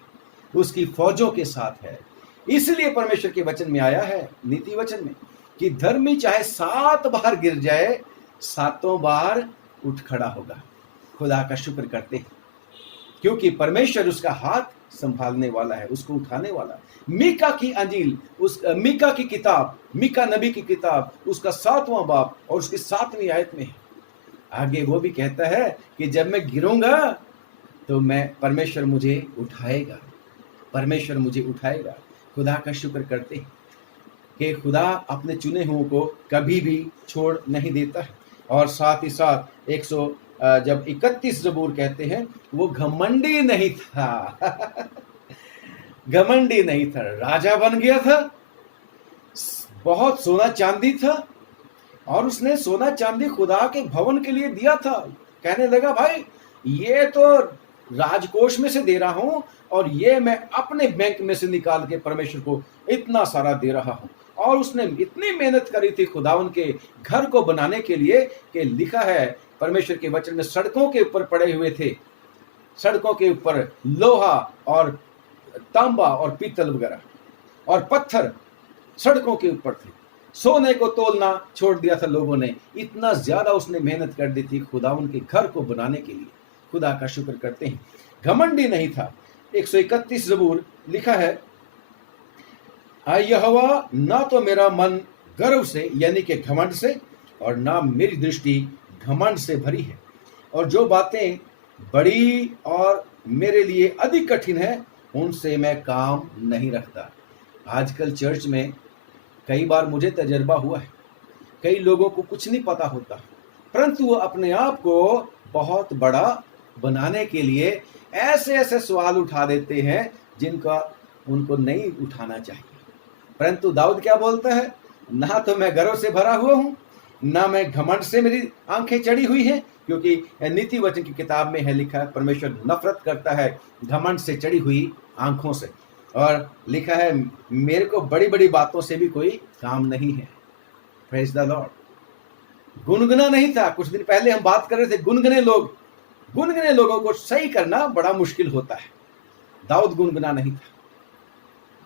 उसकी फौजों के साथ है। इसलिए परमेश्वर के वचन में आया है, नीति वचन में, कि धर्मी चाहे 7 बार गिर जाए 7 बार उठ खड़ा होगा। खुदा का शुक्र करते हैं, क्योंकि परमेश्वर उसका हाथ संभालने वाला है, उसको उठाने वाला है। मीका की अंजील, उस मीका की किताब, मीका नबी की किताब, उसका 7वां बाप और उसकी 7वीं आयत में है। आगे वो भी कहता है कि जब मैं गिरूंगा तो मैं, परमेश्वर मुझे उठाएगा, परमेश्वर मुझे उठाएगा। खुदा का शुक्र करते हैं कि खुदा अपने चुने हुओं को कभी भी छोड़ नहीं देता है। और साथ ही साथ जब 31 ज़बूर कहते हैं, वो घमंडी नहीं था घमंडी नहीं था, राजा बन गया था, बहुत सोना चांदी था, और उसने सोना चांदी खुदा के भवन के लिए दिया था। कहने लगा भाई ये तो राजकोष में से दे रहा हूं और ये मैं अपने बैंक में से निकाल के परमेश्वर को इतना सारा दे रहा हूं। और उसने इतनी मेहनत करी थी खुदावन के घर को बनाने के लिए कि लिखा है परमेश्वर के वचन में, सड़कों के ऊपर पड़े हुए थे, सड़कों के ऊपर लोहा और तांबा और पीतल वगैरह और पत्थर सड़कों के ऊपर थे। सोने को तोलना छोड़ दिया था लोगों ने, इतना ज्यादा उसने मेहनत कर दी थी खुदावन के घर को बनाने के लिए। खुदा का शुक्र करते हैं, घमंडी नहीं था। 131 ज़बूर लिखा है, यहोवा ना तो मेरा मन गर्व से यानी कि घमंड से, और ना मेरी दृष्टि घमंड से भरी है, और जो बातें बड़ी और मेरे लिए अधिक कठिन है उनसे मैं काम नहीं रखता। आजकल चर्च में कई बार मुझे तजर्बा हुआ है, कई लोगों को कुछ नहीं पता होता, परंतु वो अपने आप को बहुत बड़ा बनाने के लिए ऐसे ऐसे सवाल उठा देते हैं जिनका उनको नहीं उठाना चाहिए। परंतु दाऊद क्या बोलता है, ना तो मैं गर्व से भरा हुआ हूं, ना मैं घमंड से मेरी आंखें चढ़ी हुई हैं, क्योंकि नीति वचन की किताब में है लिखा है परमेश्वर नफरत करता है घमंड से चढ़ी हुई आंखों से। और लिखा है मेरे को बड़ी बड़ी बातों से भी कोई काम नहीं है। Praise the Lord. गुनगुना नहीं था। कुछ दिन पहले हम बात कर रहे थे गुनगुने लोगों को सही करना बड़ा मुश्किल होता है। दाऊद गुनगुना नहीं था।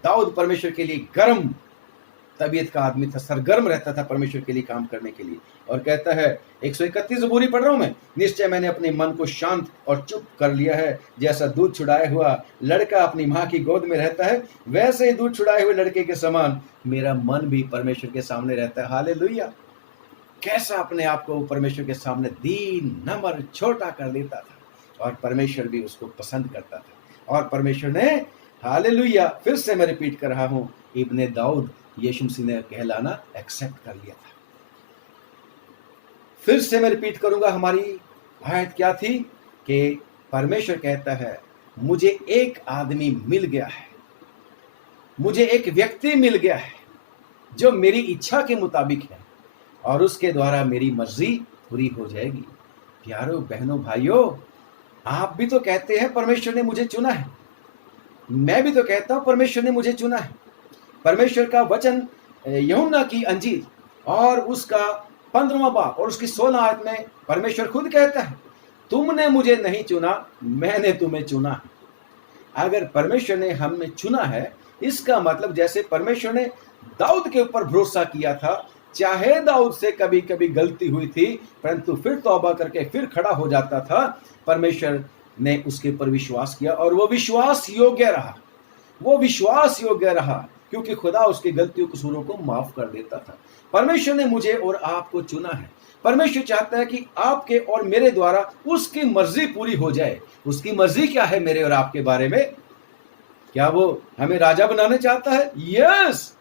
दाऊद परमेश्वर के लिए गर्म तबीयत का आदमी था, सरगर्म रहता था परमेश्वर के लिए काम करने के लिए। और कहता है 131 बुरी पढ़ रहा हूं मैं, निश्चय मैंने अपने मन को शांत और चुप कर लिया है, जैसा दूध छुड़ाया हुआ लड़का अपनी माँ की गोद में रहता है, वैसे ही दूध छुड़ाए हुए लड़के के समान मेरा मन भी परमेश्वर के सामने रहता है। हालेलुया। कैसा अपने आप को परमेश्वर के सामने दीन नम्र छोटा कर लेता था, और परमेश्वर भी उसको पसंद करता था। और परमेश्वर ने, हालेलुया, फिर से मैं रिपीट कर रहा हूं, इब्ने दाऊद यीशु मसीह ने कहलाना एक्सेप्ट कर लिया था। फिर से मैं रिपीट करूंगा, हमारी आयत क्या थी कि परमेश्वर कहता है मुझे एक आदमी मिल गया है, मुझे एक व्यक्ति मिल गया है जो मेरी इच्छा के मुताबिक है, और उसके द्वारा मेरी मर्जी पूरी हो जाएगी। प्यारो बहनों भाइयों, आप भी तो कहते हैं परमेश्वर ने मुझे चुना है, मैं भी तो कहता हूं परमेश्वर ने मुझे चुना है। परमेश्वर का वचन यूहन्ना की अंजील और उसका 15वां बाब और उसकी 16 आयत में परमेश्वर खुद कहता है तुमने मुझे नहीं चुना, मैंने तुम्हें चुना है। अगर परमेश्वर ने हमें चुना है, इसका मतलब जैसे परमेश्वर ने दाऊद के ऊपर भरोसा किया था, चाहे दाऊद से कभी कभी गलती हुई थी, परंतु फिर तौबा करके फिर खड़ा हो जाता था। परमेश्वर ने उसके ऊपर विश्वास किया और वो विश्वास योग्य रहा, क्योंकि खुदा उसकी गलतियों कसूरों को माफ कर देता था। परमेश्वर ने मुझे और आपको चुना है। परमेश्वर चाहता है कि आपके और मेरे द्वारा उसकी मर्जी पूरी हो जाए। उसकी मर्जी क्या है मेरे और आपके बारे में? क्या वो हमें राजा बनाना चाहता है? यस,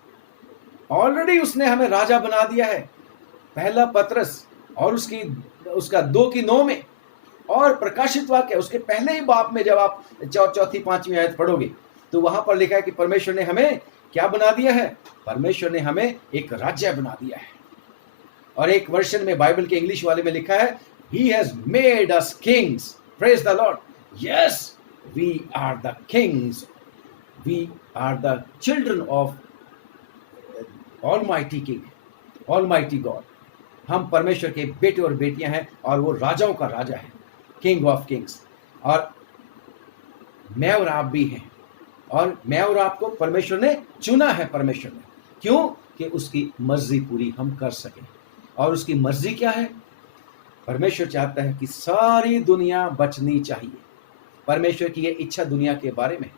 ऑलरेडी उसने हमें राजा बना दिया है। पहला पतरस और उसका 2:9 में और प्रकाशित वाक्य उसके पहले ही बाप में जब आप चौथी 5वीं आयत पढ़ोगे तो वहां पर लिखा है कि परमेश्वर ने हमें क्या बना दिया है? परमेश्वर ने हमें एक राज्य बना दिया है। और एक वर्जन में, बाइबल के इंग्लिश वाले में लिखा है, He has made us kings. Praise the Lord. Yes, we are the kings. We are the children of Almighty King, Almighty God. हम परमेश्वर के बेटे और बेटियां हैं और वो राजाओं का राजा है, किंग ऑफ किंग्स। और मैं और आप भी हैं, और मैं और आपको परमेश्वर ने चुना है। परमेश्वर ने क्यों? कि उसकी मर्जी पूरी हम कर सकें। और उसकी मर्जी क्या है? परमेश्वर चाहता है कि सारी दुनिया बचनी चाहिए। परमेश्वर की यह इच्छा दुनिया के बारे में।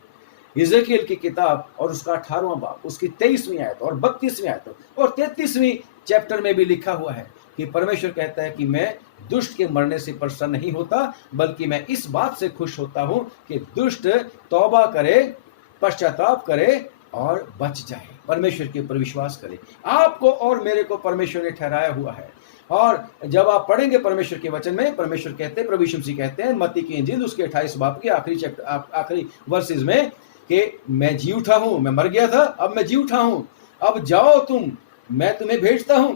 इज़ेकिएल की किताब और उसका 18वां बाब, उसकी 23वीं आयत और 32वीं आयत और 33वीं चैप्टर में भी लिखा हुआ है कि परमेश्वर कहता है कि मैं दुष्ट के मरने से प्रसन्न नहीं होता, बल्कि मैं इस बात से खुश होता हूं कि दुष्ट तौबा करे, पश्चाताप करे और बच जाए, परमेश्वर के ऊपर विश्वास करे। आपको और मेरे को परमेश्वर ने ठहराया हुआ है। और जब आप पढ़ेंगे परमेश्वर के वचन में, परमेश्वर कहते हैं, प्रभु यीशु मसीह कहते हैं मत्ती की इंजील उसके 28 बाब के आखिरी वर्सेस में कि मैं जी उठा हूं, मैं मर गया था, अब मैं जी उठा हूं, अब जाओ तुम, मैं तुम्हें भेजता हूं।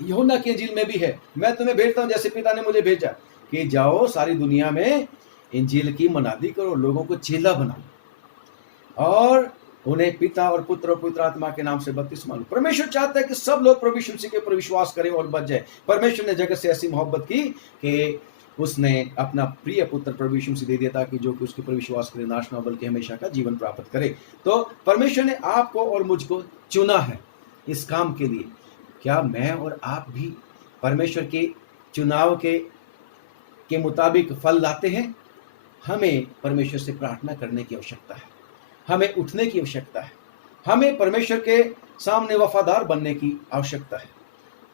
यूहन्ना की इंजील में भी है, मैं तुम्हें भेजता हूं जैसे पिता ने मुझे भेजा, कि जाओ सारी दुनिया में इंजील की मनादी करो, लोगों को चेला बनाओ और उन्हें पिता और पुत्र और पवित्र आत्मा के नाम से बपतिस्मा लो। परमेश्वर चाहता है कि सब लोग प्रभु यीशु मसीह के ऊपर विश्वास करें और बच जाए। परमेश्वर ने जगत से ऐसी मोहब्बत की कि उसने अपना प्रिय पुत्र प्रभु यीशु मसीह दे दिया ताकि जो कि उसके ऊपर विश्वास करे नाश ना बल्कि हमेशा का जीवन प्राप्त करे। तो परमेश्वर ने आपको और मुझको चुना है इस काम के लिए। क्या मैं और आप भी परमेश्वर के चुनाव के मुताबिक फल लाते हैं? हमें परमेश्वर से प्रार्थना करने की आवश्यकता है, हमें उठने की आवश्यकता है, हमें परमेश्वर के सामने वफादार बनने की आवश्यकता है।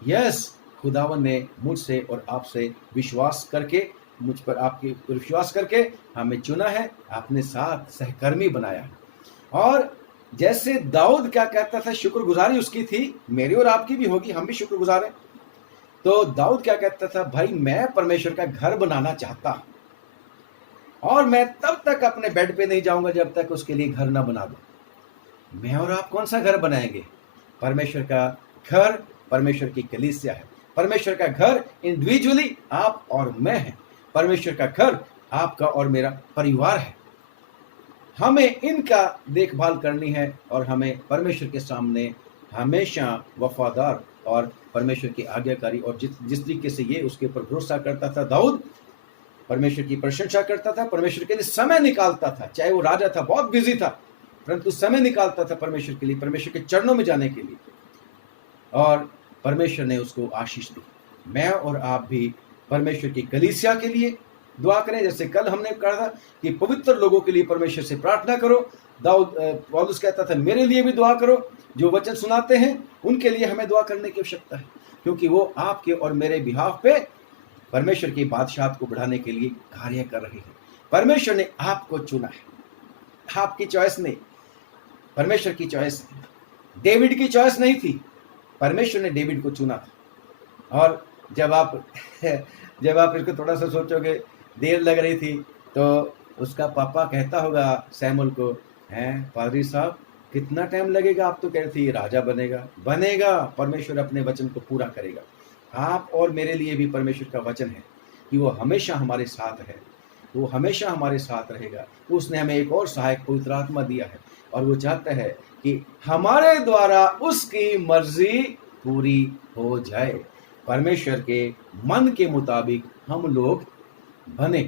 यस, खुदावन ने मुझसे और आपसे विश्वास करके, मुझ पर आपके विश्वास करके हमें चुना है, अपने साथ सहकर्मी बनाया है। और जैसे दाऊद क्या कहता था, शुक्रगुजारी उसकी थी, मेरी और आपकी भी होगी, हम भी शुक्रगुजार हैं। तो दाऊद क्या कहता था, भाई मैं परमेश्वर का घर बनाना चाहता और मैं तब तक अपने बेड पे नहीं जाऊंगा जब तक उसके लिए घर ना बना दूं। मैं और आप कौन सा घर बनाएंगे? परमेश्वर का घर, परमेश्वर की कलीसिया है। परमेश्वर का घर इंडिविजुअली आप और मैं हैं। परमेश्वर का घर आपका और मेरा परिवार है। हमें इनका देखभाल करनी है और हमें परमेश्वर के सामने हमेशा वफादार और परमेश्वर की आज्ञाकारी, और जिस तरीके से ये उसके ऊपर भरोसा करता था, दाऊद परमेश्वर की प्रशंसा करता था, परमेश्वर के लिए समय निकालता था। चाहे वो राजा था, बहुत बिजी था, परंतु समय निकालता था परमेश्वर के लिए, परमेश्वर के चरणों में जाने के लिए, और परमेश्वर ने उसको आशीष दी। मैं और आप भी परमेश्वर की कलीसिया के लिए दुआ करें। जैसे कल हमने कहा था कि पवित्र लोगों के लिए परमेश्वर से प्रार्थना करो। दाऊद पौलुस कहता था मेरे लिए भी दुआ करो। जो वचन सुनाते हैं उनके लिए हमें दुआ करने की आवश्यकता है, क्योंकि वो आपके और मेरे बिहाफ पे परमेश्वर की बादशाह को बढ़ाने के लिए कार्य कर रहे हैं। परमेश्वर ने आपको चुना है, आपकी चॉइस नहीं, परमेश्वर की चॉइस। डेविड की चॉइस नहीं थी, परमेश्वर ने डेविड को चुना था। और जब आप इसको थोड़ा सा सोचोगे, देर लग रही थी, तो उसका पापा कहता होगा सैमुअल को, हैं पादरी साहब कितना टाइम लगेगा, आप तो कह रहे थे राजा बनेगा। परमेश्वर अपने वचन को पूरा करेगा। आप और मेरे लिए भी परमेश्वर का वचन है कि वो हमेशा हमारे साथ है, वो हमेशा हमारे साथ रहेगा। उसने हमें एक और सहायक पवित्र आत्मा दिया है, और वो चाहता है कि हमारे द्वारा उसकी मर्जी पूरी हो जाए। परमेश्वर के मन के मुताबिक हम लोग बने,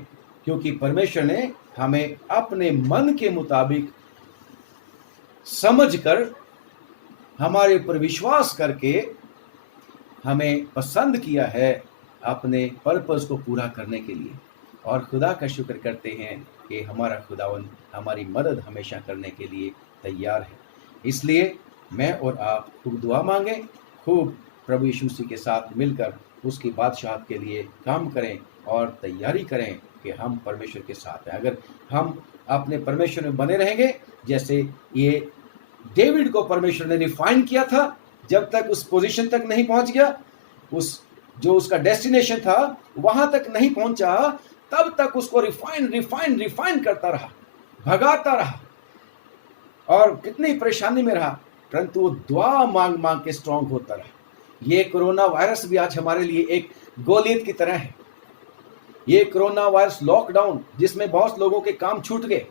क्योंकि परमेश्वर ने हमें अपने मन के मुताबिक समझकर, हमारे ऊपर विश्वास करके हमें पसंद किया है अपने पर्पस को पूरा करने के लिए। और खुदा का शुक्र करते हैं कि हमारा खुदावन हमारी मदद हमेशा करने के लिए तैयार है। इसलिए मैं और आप खूब दुआ मांगे, खूब प्रभु यीशु मसीह के साथ मिलकर उसकी बादशाहत के लिए काम करें और तैयारी करें कि हम परमेश्वर के साथ हैं। अगर हम अपने परमेश्वर में बने रहेंगे, जैसे ये डेविड को परमेश्वर ने रिफाइन किया था, जब तक उस पोजीशन तक नहीं पहुंच गया, उस जो उसका डेस्टिनेशन था वहां तक नहीं पहुंचा, तब तक उसको रिफाइन करता रहा, भगाता रहा, और कितनी परेशानी में रहा, परंतु वो दुआ मांग मांग के स्ट्रांग होता रहा। ये कोरोना वायरस भी आज हमारे लिए एक गोलियत की तरह है। ये कोरोना वायरस लॉकडाउन, जिसमें बहुत लोगों के काम छूट गए,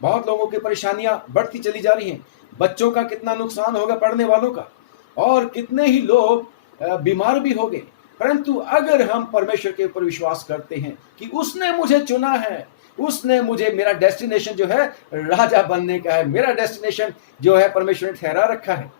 बहुत लोगों की परेशानियां बढ़ती चली जा रही हैं, बच्चों का कितना नुकसान होगा, पढ़ने वालों का, और कितने ही लोग बीमार भी हो गए। परंतु अगर हम परमेश्वर के ऊपर विश्वास करते हैं कि उसने मुझे चुना है, उसने मुझे, मेरा डेस्टिनेशन जो है राजा बनने का है, मेरा डेस्टिनेशन जो है परमेश्वर ने ठहरा रखा है,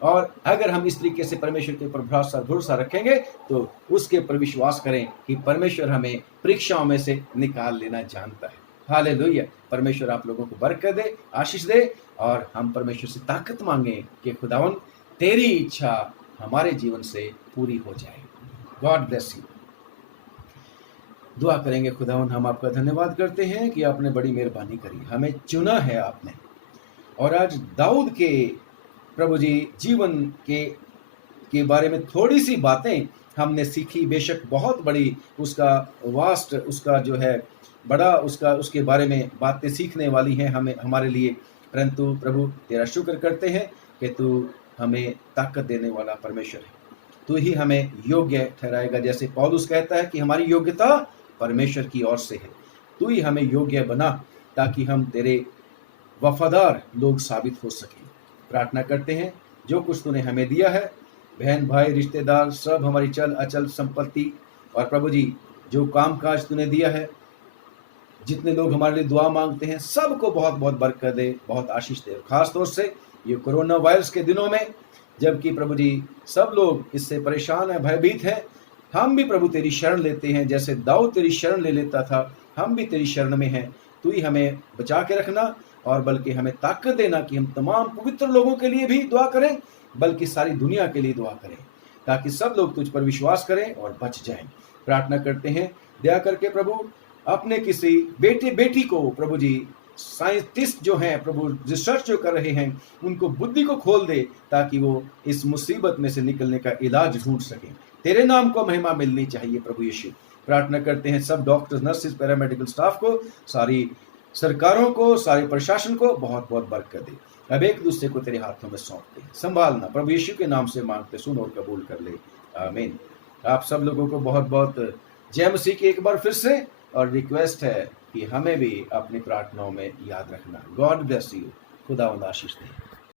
और अगर हम इस तरीके से परमेश्वर के ऊपर भरोसा रखेंगे तो उसके ऊपर विश्वास करें कि परमेश्वर हमें परीक्षाओं में से निकाल लेना जानता है। हालेलुया। परमेश्वर आप लोगों को बरकत दे, आशीष दे, और हम परमेश्वर से ताकत मांगे कि खुदावन तेरी इच्छा हमारे जीवन से पूरी हो जाए। God bless you. दुआ करेंगे। खुदावन हम आपका धन्यवाद करते हैं कि आपने बड़ी मेहरबानी करी, हमें चुना है आपने, और आज दाऊद के प्रभु जी जीवन के बारे में थोड़ी सी बातें हमने सीखी। बेशक बहुत बड़ी उसका वास्ट, उसका जो है बड़ा, उसके बारे में बातें सीखने वाली हैं हमें, हमारे लिए, परंतु प्रभु तेरा शुक्र करते हैं कि तू हमें ताकत देने वाला परमेश्वर है। तू ही हमें योग्य ठहराएगा। जैसे पौलुस कहता है कि हमारी योग्यता परमेश्वर की ओर से है। तू ही हमें योग्य बना ताकि हम तेरे वफादार लोग साबित हो सकें। प्रार्थना करते हैं जो कुछ तूने हमें दिया है, बहन भाई रिश्तेदार सब, हमारी चल अचल संपत्ति, और प्रभु जी जो काम काज तूने दिया है, जितने लोग हमारे लिए दुआ मांगते हैं, सबको बहुत बहुत बरकत दे, बहुत आशीष दे। खास तौर से ये कोरोना वायरस के दिनों में, जबकि प्रभु जी सब लोग इससे परेशान हैं, भयभीत हैं, हम भी प्रभु तेरी शरण लेते हैं। जैसे दाऊद तेरी शरण ले लेता था, हम भी तेरी शरण में हैं। तू ही हमें बचा के रखना, और बल्कि हमें ताकत देना कि हम तमाम पवित्र लोगों के लिए भी दुआ करें, बल्कि सारी दुनिया के लिए दुआ करें, ताकि सब लोग तुझ पर विश्वास करें और बच जाएं। प्रार्थना करते हैं दया करके प्रभु, अपने किसी बेटे बेटी को प्रभु जी, साइंटिस्ट जो हैं प्रभु, रिसर्च जो कर रहे हैं, उनको बुद्धि को खोल दे, ताकि वो इस मुसीबत में से निकलने का इलाज ढूंढ सकें। तेरे नाम को महिमा मिलनी चाहिए प्रभु यीशु। प्रार्थना करते हैं सब डॉक्टर्स, नर्सेज, पैरामेडिकल स्टाफ को, सारी सरकारों को, सारे प्रशासन को बहुत बहुत बरकत दे। अब एक दूसरे को तेरे हाथों में सौंपते हैं, संभालना प्रभु यीशु के नाम से मांगते, सुन और कबूल कर ले, आमीन। आप सब लोगों को बहुत बहुत जय मसीह की एक बार फिर से, और रिक्वेस्ट है कि हमें भी अपनी प्रार्थनाओं में याद रखना। God bless you. खुदा आशीष दे।